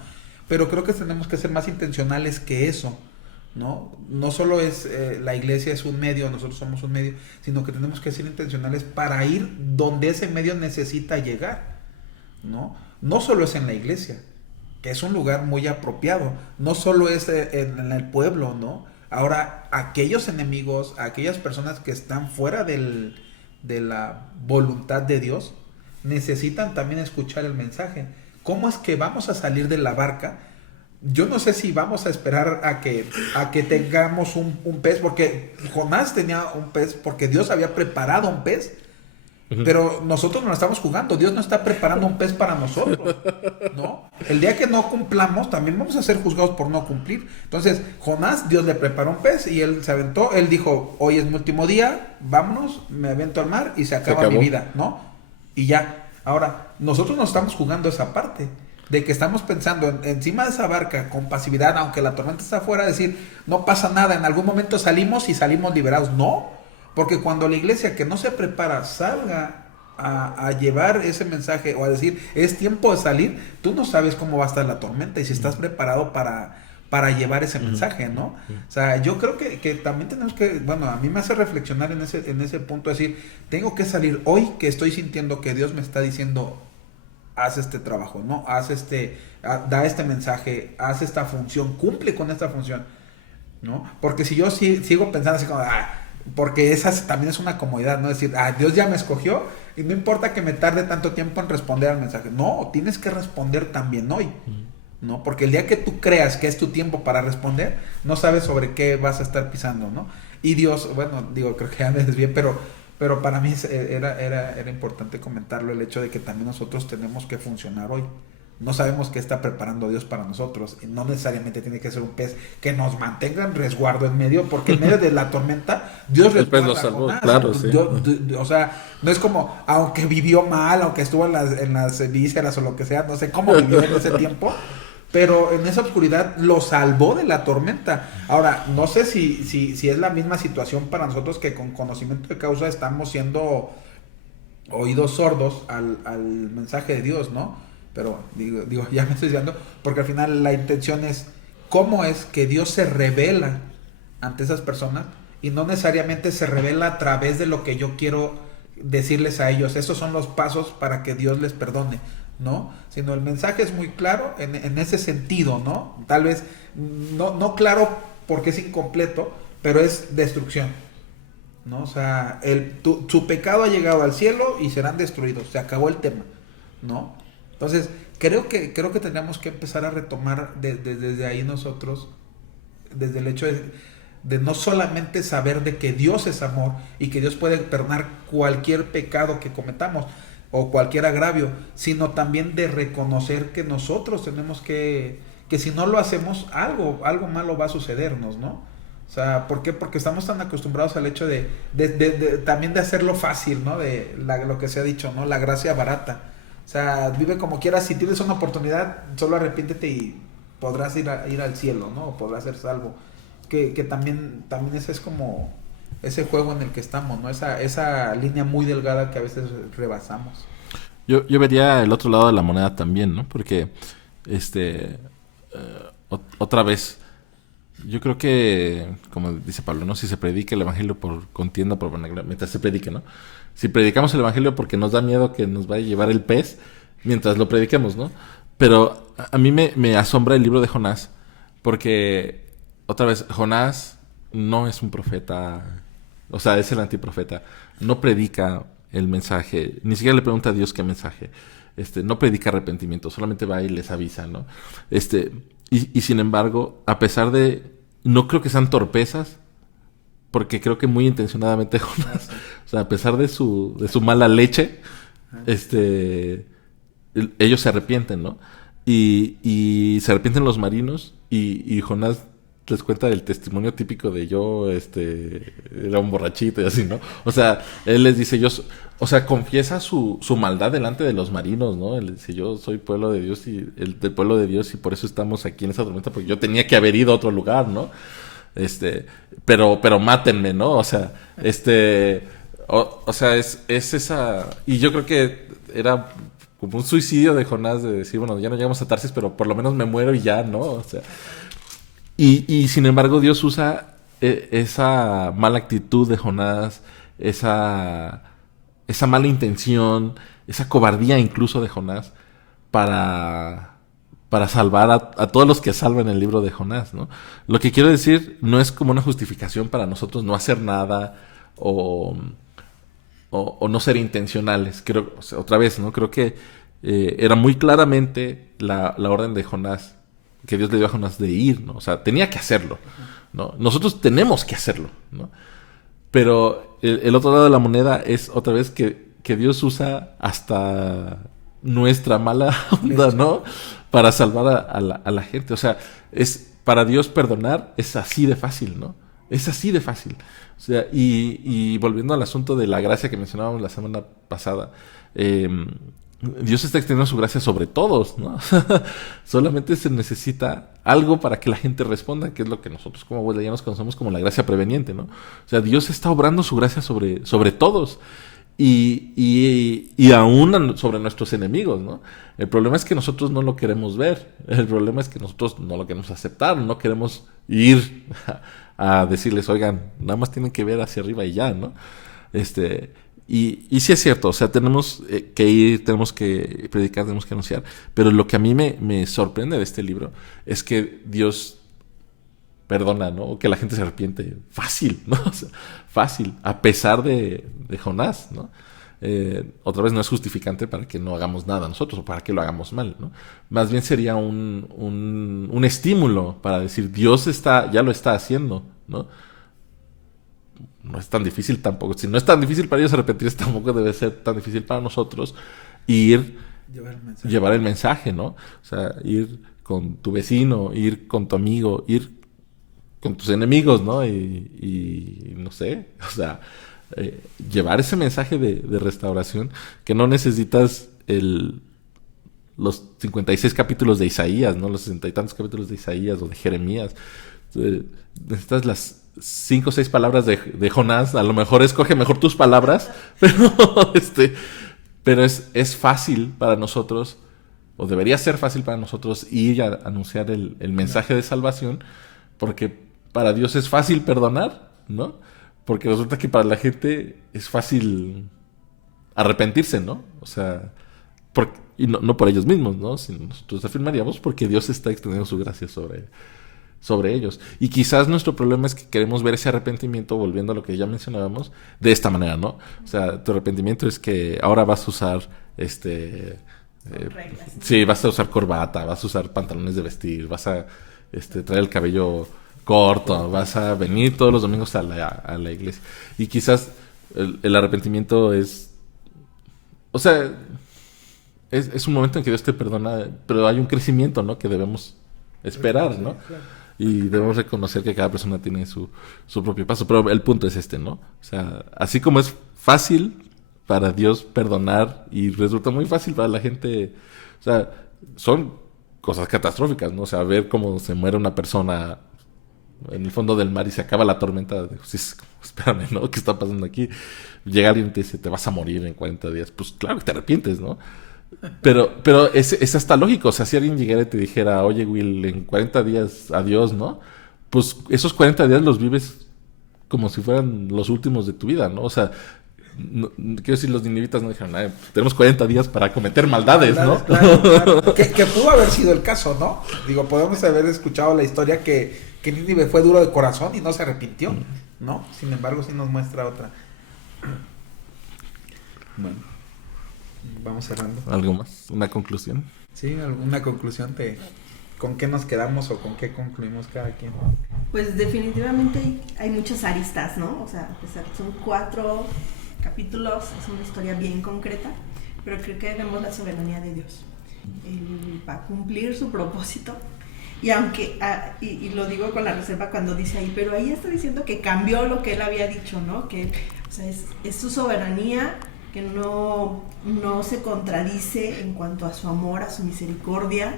Pero creo que tenemos que ser más intencionales que eso, ¿no? No solo es la iglesia es un medio, nosotros somos un medio, sino que tenemos que ser intencionales para ir donde ese medio necesita llegar, ¿no? No solo es en la iglesia, que es un lugar muy apropiado, no solo es en el pueblo, ¿no? Ahora, aquellos enemigos, aquellas personas que están fuera de la voluntad de Dios, necesitan también escuchar el mensaje. ¿Cómo es que vamos a salir de la barca? Yo no sé si vamos a esperar a que tengamos un pez, porque Jonás tenía un pez, porque Dios había preparado un pez, pero nosotros no lo estamos jugando. Dios no está preparando un pez para nosotros, ¿no? El día que no cumplamos, también vamos a ser juzgados por no cumplir. Entonces, Jonás, Dios le preparó un pez y él se aventó. Él dijo, hoy es mi último día, vámonos, me avento al mar y se acaba mi vida, ¿no? Y ya. Ahora, nosotros no estamos jugando esa parte, de que estamos pensando encima de esa barca con pasividad, aunque la tormenta está afuera, decir, no pasa nada, en algún momento salimos y salimos liberados. No. Porque cuando la iglesia que no se prepara salga a llevar ese mensaje o a decir, es tiempo de salir, tú no sabes cómo va a estar la tormenta y si estás preparado para llevar ese mensaje, ¿no? O sea, yo creo que también tenemos que, bueno, a mí me hace reflexionar en ese punto, decir, tengo que salir hoy que estoy sintiendo que Dios me está diciendo, haz este trabajo, ¿no? Da este mensaje, haz esta función, cumple con esta función, ¿no? Porque si yo sigo pensando así como, porque esa también es una comodidad, ¿no? Decir, Dios ya me escogió y no importa que me tarde tanto tiempo en responder al mensaje. No, tienes que responder también hoy, ¿no? Porque el día que tú creas que es tu tiempo para responder, no sabes sobre qué vas a estar pisando, ¿no? Y Dios, bueno, digo, creo que ya me desvié, pero para mí era importante comentarlo, el hecho de que también nosotros tenemos que funcionar hoy. No sabemos qué está preparando Dios para nosotros. Y no necesariamente tiene que ser un pez que nos mantenga en resguardo en medio, porque en medio de la tormenta Dios el pez lo salvó, claro, sí. O sea, no es como, aunque vivió mal, aunque estuvo en las vísceras o lo que sea, no sé cómo vivió en ese tiempo, pero en esa oscuridad lo salvó de la tormenta. Ahora, no sé si es la misma situación para nosotros, que con conocimiento de causa estamos siendo oídos sordos al mensaje de Dios, ¿no? Pero digo, ya me estoy diciendo, porque al final la intención es cómo es que Dios se revela ante esas personas, y no necesariamente se revela a través de lo que yo quiero decirles a ellos. Esos son los pasos para que Dios les perdone, ¿no? Sino el mensaje es muy claro en ese sentido, ¿no? Tal vez no claro porque es incompleto, pero es destrucción, ¿no? O sea, su pecado ha llegado al cielo y serán destruidos. Se acabó el tema, ¿no? Entonces, creo que tenemos que empezar a retomar desde ahí nosotros, desde el hecho de no solamente saber de que Dios es amor y que Dios puede perdonar cualquier pecado que cometamos o cualquier agravio, sino también de reconocer que nosotros tenemos que si no lo hacemos, algo malo va a sucedernos, ¿no? O sea, ¿por qué? Porque estamos tan acostumbrados al hecho de también de hacerlo fácil, ¿no? Lo que se ha dicho, ¿no? La gracia barata. O sea, vive como quieras, si tienes una oportunidad, solo arrepiéntete y podrás ir al cielo, ¿no? O podrás ser salvo. Que también ese es como ese juego en el que estamos, ¿no? Esa línea muy delgada que a veces rebasamos. Yo vería el otro lado de la moneda también, ¿no? Porque, otra vez, yo creo que, como dice Pablo, ¿no? Si se predica el evangelio por contienda, mientras se predique, ¿no? Si predicamos el evangelio porque nos da miedo que nos vaya a llevar el pez mientras lo prediquemos, ¿no? Pero a mí me asombra el libro de Jonás, porque, otra vez, Jonás no es un profeta, o sea, es el antiprofeta, no predica el mensaje, ni siquiera le pregunta a Dios qué mensaje, no predica arrepentimiento, solamente va y les avisa, ¿no? Y sin embargo, a pesar de, no creo que sean torpezas, porque creo que muy intencionadamente Jonás, o sea, a pesar de su mala leche, ellos se arrepienten, ¿no? Y se arrepienten los marinos, y Jonás les cuenta el testimonio típico de yo, era un borrachito y así, ¿no? O sea, él les dice, o sea, confiesa su maldad delante de los marinos, ¿no? Él dice, yo soy pueblo de Dios y el del pueblo de Dios y por eso estamos aquí en esa tormenta, porque yo tenía que haber ido a otro lugar, ¿no? Pero mátenme, ¿no? O sea, o sea, es esa, y yo creo que era como un suicidio de Jonás de decir, bueno, ya no llegamos a Tarsis, pero por lo menos me muero y ya, ¿no? O sea, y sin embargo Dios usa esa mala actitud de Jonás, esa mala intención, esa cobardía incluso de Jonás para salvar a todos los que salvan el libro de Jonás, ¿no? Lo que quiero decir no es como una justificación para nosotros no hacer nada o no ser intencionales. Creo, o sea, otra vez, ¿no? Creo que era muy claramente la orden de Jonás, que Dios le dio a Jonás de ir, ¿no? O sea, tenía que hacerlo, ¿no? Nosotros tenemos que hacerlo, ¿no? Pero el otro lado de la moneda es otra vez que Dios usa hasta nuestra mala onda, ¿no? Para salvar a la gente. O sea, para Dios perdonar es así de fácil, ¿no? Es así de fácil. O sea, y volviendo al asunto de la gracia que mencionábamos la semana pasada, Dios está extendiendo su gracia sobre todos, ¿no? Solamente se necesita algo para que la gente responda, que es lo que nosotros como wesleyanos conocemos como la gracia preveniente, ¿no? O sea, Dios está obrando su gracia sobre todos y aún sobre nuestros enemigos, ¿no? El problema es que nosotros no lo queremos ver. El problema es que nosotros no lo queremos aceptar, no queremos ir a decirles, oigan, nada más tienen que ver hacia arriba y ya, ¿no? Y sí es cierto, o sea, tenemos que ir, tenemos que predicar, tenemos que anunciar, pero lo que a mí me sorprende de este libro es que Dios perdona, ¿no? O que la gente se arrepiente fácil, ¿no? O sea, fácil, a pesar de Jonás, ¿no? Otra vez no es justificante para que no hagamos nada nosotros o para que lo hagamos mal, ¿no? Más bien sería un estímulo para decir, Dios ya lo está haciendo, ¿no? No es tan difícil tampoco. Si no es tan difícil para ellos arrepentirse, tampoco debe ser tan difícil para nosotros llevar el mensaje, ¿no? O sea, ir con tu vecino, ir con tu amigo, ir con tus enemigos, ¿no? Y no sé, o sea, llevar ese mensaje de restauración, que no necesitas los 56 capítulos de Isaías, ¿no? Los 60 y tantos capítulos de Isaías o de Jeremías. Necesitas las 5 o 6 palabras de Jonás. A lo mejor escoge mejor tus palabras, pero es fácil para nosotros, o debería ser fácil para nosotros ir a anunciar el mensaje de salvación, porque para Dios es fácil perdonar, ¿no? Porque resulta que para la gente es fácil arrepentirse, ¿no? O sea, y no por ellos mismos, ¿no? Sino nosotros afirmaríamos porque Dios está extendiendo su gracia sobre ellos. Y quizás nuestro problema es que queremos ver ese arrepentimiento, volviendo a lo que ya mencionábamos, de esta manera, ¿no? O sea, tu arrepentimiento es que ahora vas a usar sí, vas a usar corbata, vas a usar pantalones de vestir, vas a traer el cabello corto, vas a venir todos los domingos a la iglesia. Y quizás el arrepentimiento es, o sea, es un momento en que Dios te perdona, pero hay un crecimiento, ¿no? Que debemos esperar, ¿no? Claro. Y debemos reconocer que cada persona tiene su propio paso. Pero el punto es ¿no? O sea, así como es fácil para Dios perdonar y resulta muy fácil para la gente, o sea, son cosas catastróficas, ¿no? O sea, ver cómo se muere una persona en el fondo del mar y se acaba la tormenta. Espérame, ¿no? ¿Qué está pasando aquí? Llega alguien y te dice, te vas a morir en 40 días. Pues claro que te arrepientes, ¿no? Pero es hasta lógico. O sea, si alguien llegara y te dijera, oye, Will, en 40 días, adiós, ¿no? Pues esos 40 días los vives como si fueran los últimos de tu vida, ¿no? O sea, quiero decir, los ninivitas no dijeron, tenemos 40 días para cometer maldades, ¿no? Claro. Que pudo haber sido el caso, ¿no? Digo, podemos haber escuchado la historia que Nínive fue duro de corazón y no se arrepintió, ¿no? Sin embargo, sí nos muestra otra. Bueno, vamos cerrando. ¿Algo más? ¿Una conclusión? Sí, alguna conclusión de con qué nos quedamos o con qué concluimos cada quien. Pues definitivamente hay muchas aristas, ¿no? O sea, son 4 capítulos, es una historia bien concreta, pero creo que vemos la soberanía de Dios. Él va a cumplir su propósito Y aunque, y lo digo con la reserva cuando dice ahí, pero ahí está diciendo que cambió lo que él había dicho, ¿no? Que, o sea, es su soberanía, que no se contradice en cuanto a su amor, a su misericordia,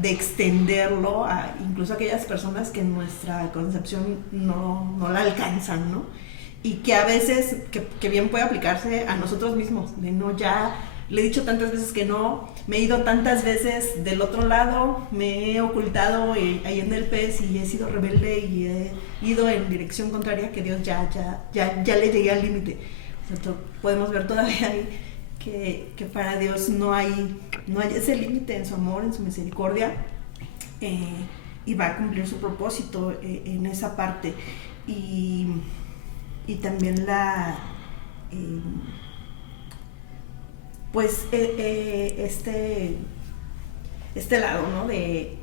de extenderlo a incluso a aquellas personas que en nuestra concepción no la alcanzan, ¿no? Y que a veces, que bien puede aplicarse a nosotros mismos, de no, ya le he dicho tantas veces que no, me he ido tantas veces del otro lado, me he ocultado ahí en el pez y he sido rebelde y he ido en dirección contraria, que Dios ya le llegué al límite. O sea, podemos ver todavía ahí que para Dios no hay ese límite en su amor, en su misericordia, y va a cumplir su propósito en esa parte. Y también pues este lado, ¿no? De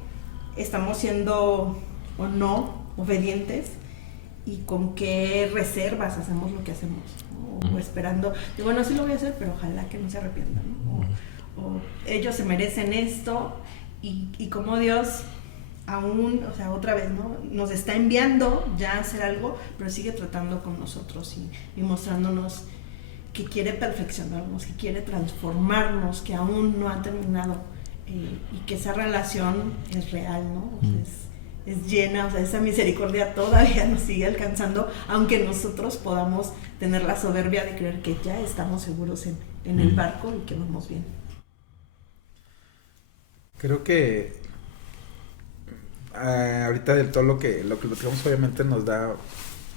estamos siendo o no obedientes y con qué reservas hacemos lo que hacemos, ¿no? O esperando, y bueno, sí lo voy a hacer, pero ojalá que no se arrepientan, ¿no? O ellos se merecen esto, y como Dios aún, o sea, otra vez, ¿no? Nos está enviando ya a hacer algo, pero sigue tratando con nosotros y mostrándonos que quiere perfeccionarnos, que quiere transformarnos, que aún no ha terminado, y que esa relación es real, ¿no? O sea, es llena, o sea, esa misericordia todavía nos sigue alcanzando, aunque nosotros podamos tener la soberbia de creer que ya estamos seguros en el barco y que vamos bien. Creo que ahorita del todo lo que platicamos obviamente nos da,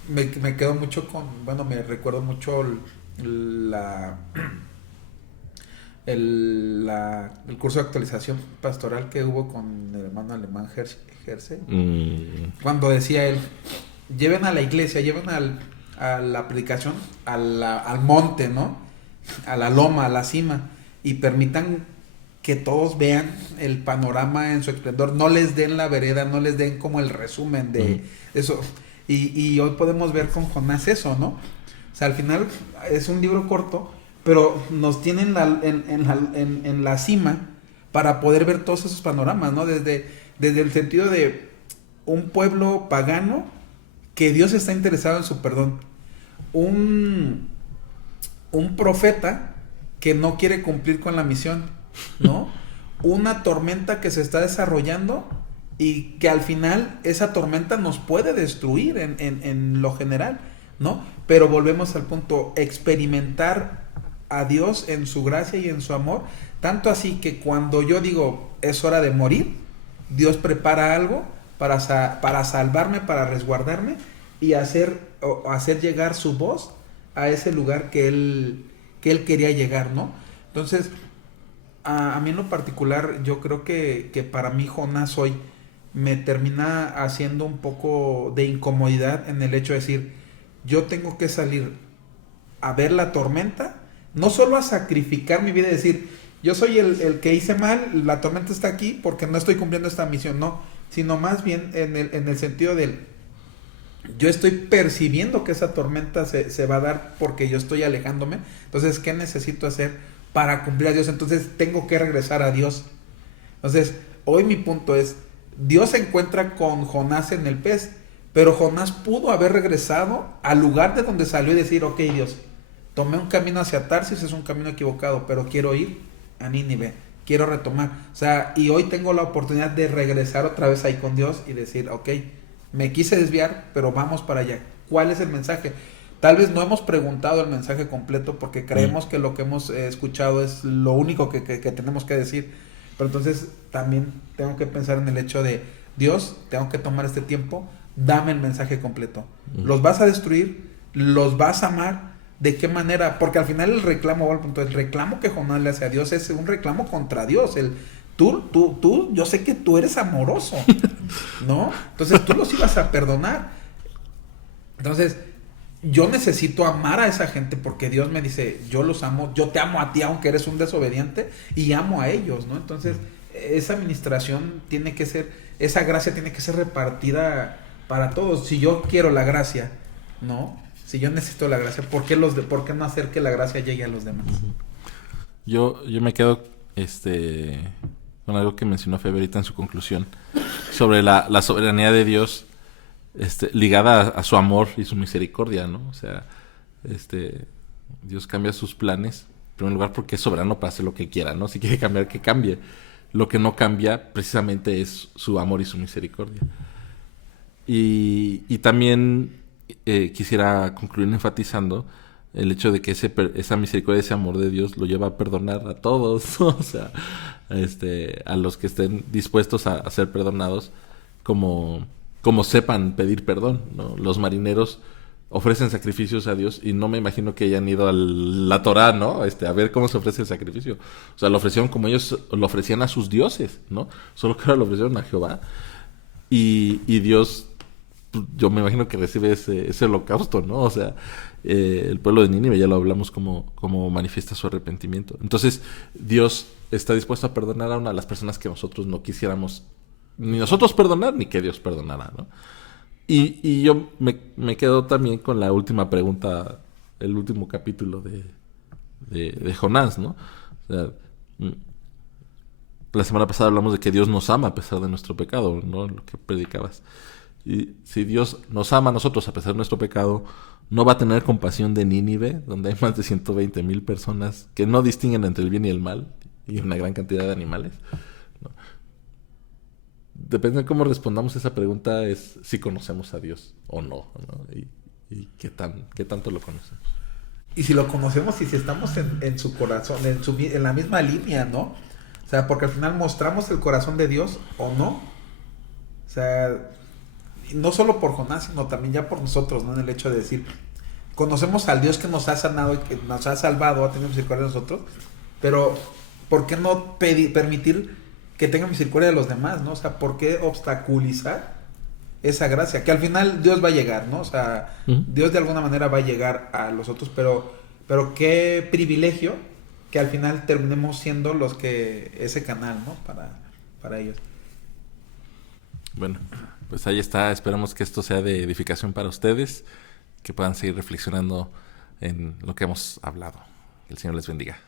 me quedo mucho con, bueno, me recuerdo mucho el curso de actualización pastoral que hubo con el hermano alemán Herse, cuando decía él, lleven a la iglesia, lleven a la predicación al monte, ¿no? A la loma, a la cima, y permitan que todos vean el panorama en su esplendor, no les den la vereda, no les den como el resumen de eso. Y hoy podemos ver con Jonás eso, ¿no? O sea, al final es un libro corto, pero nos tienen en la cima para poder ver todos esos panoramas, ¿no? Desde el sentido de un pueblo pagano que Dios está interesado en su perdón. Un profeta que no quiere cumplir con la misión, ¿no? Una tormenta que se está desarrollando y que al final esa tormenta nos puede destruir en lo general, ¿no? Pero volvemos al punto, experimentar a Dios en su gracia y en su amor, tanto así que cuando yo digo es hora de morir, Dios prepara algo para salvarme, para resguardarme y hacer llegar su voz a ese lugar que él quería llegar, ¿no? Entonces, a mí en lo particular, yo creo que para mí Jonás hoy me termina haciendo un poco de incomodidad en el hecho de decir, yo tengo que salir a ver la tormenta, no solo a sacrificar mi vida y decir, yo soy el que hice mal, la tormenta está aquí porque no estoy cumpliendo esta misión, no, sino más bien en el sentido del, yo estoy percibiendo que esa tormenta se va a dar porque yo estoy alejándome, entonces, ¿qué necesito hacer para cumplir a Dios? Entonces, tengo que regresar a Dios. Entonces, hoy mi punto es, Dios se encuentra con Jonás en el pez, pero Jonás pudo haber regresado al lugar de donde salió y decir, ok, Dios, tomé un camino hacia Tarsis, es un camino equivocado, pero quiero ir a Nínive, quiero retomar. O sea, y hoy tengo la oportunidad de regresar otra vez ahí con Dios y decir, ok, me quise desviar, pero vamos para allá. ¿Cuál es el mensaje? Tal vez no hemos preguntado el mensaje completo porque creemos que lo que hemos escuchado es lo único que tenemos que decir. Pero entonces también tengo que pensar en el hecho de, Dios, tengo que tomar este tiempo, dame el mensaje completo. ¿Los vas a destruir? ¿Los vas a amar? ¿De qué manera? Porque al final el reclamo que Jonás le hace a Dios es un reclamo contra Dios. Tú, yo sé que tú eres amoroso, ¿no? Entonces tú los ibas a perdonar. Entonces, yo necesito amar a esa gente porque Dios me dice, yo los amo, yo te amo a ti aunque eres un desobediente y amo a ellos, ¿no? Entonces, esa administración tiene que ser, esa gracia tiene que ser repartida para todos. Si yo quiero la gracia, ¿no? Si yo necesito la gracia, ¿por qué no hacer que la gracia llegue a los demás? Yo me quedo con algo que mencionó Febe ahorita en su conclusión, sobre la soberanía de Dios, ligada a su amor y su misericordia, ¿no? O sea, Dios cambia sus planes, en primer lugar porque es soberano para hacer lo que quiera, ¿no? Si quiere cambiar, que cambie. Lo que no cambia precisamente es su amor y su misericordia. Y también quisiera concluir enfatizando el hecho de que esa misericordia, ese amor de Dios lo lleva a perdonar a todos, ¿no? O sea, a los que estén dispuestos a ser perdonados, como sepan pedir perdón, ¿no? Los marineros ofrecen sacrificios a Dios y no me imagino que hayan ido a la Torá, ¿no? A ver cómo se ofrece el sacrificio. O sea, lo ofrecieron como ellos lo ofrecían a sus dioses, ¿no? Solo que ahora lo ofrecieron a Jehová. Y Dios, yo me imagino que recibe ese holocausto, ¿no? O sea, el pueblo de Nínive, ya lo hablamos, como manifiesta su arrepentimiento. Entonces, Dios está dispuesto a perdonar a una de las personas que nosotros no quisiéramos ni nosotros perdonar, ni que Dios perdonara, ¿no? Y yo me quedo también con la última pregunta, el último capítulo de Jonás, ¿no? O sea, la semana pasada hablamos de que Dios nos ama a pesar de nuestro pecado, ¿no? Lo que predicabas. Y si Dios nos ama a nosotros a pesar de nuestro pecado, ¿no va a tener compasión de Nínive, donde hay más de 120,000 personas que no distinguen entre el bien y el mal, y una gran cantidad de animales? ¿No? Depende de cómo respondamos esa pregunta, es si conocemos a Dios o no, ¿no? Y qué tanto lo conocemos. Y si lo conocemos y si estamos en su corazón, en la misma línea, ¿no? O sea, porque al final mostramos el corazón de Dios o no. O sea, no solo por Jonás, sino también ya por nosotros, ¿no? En el hecho de decir, conocemos al Dios que nos ha sanado y que nos ha salvado, ha tenido misericordia de nosotros, pero ¿por qué no permitir que tenga misericordia de los demás, ¿no? O sea, ¿por qué obstaculizar esa gracia? Que al final Dios va a llegar, ¿no? O sea, Dios de alguna manera va a llegar a los otros, pero qué privilegio que al final terminemos siendo los que ese canal, ¿no? Para ellos. Bueno, pues ahí está. Esperamos que esto sea de edificación para ustedes, que puedan seguir reflexionando en lo que hemos hablado. Que el Señor les bendiga.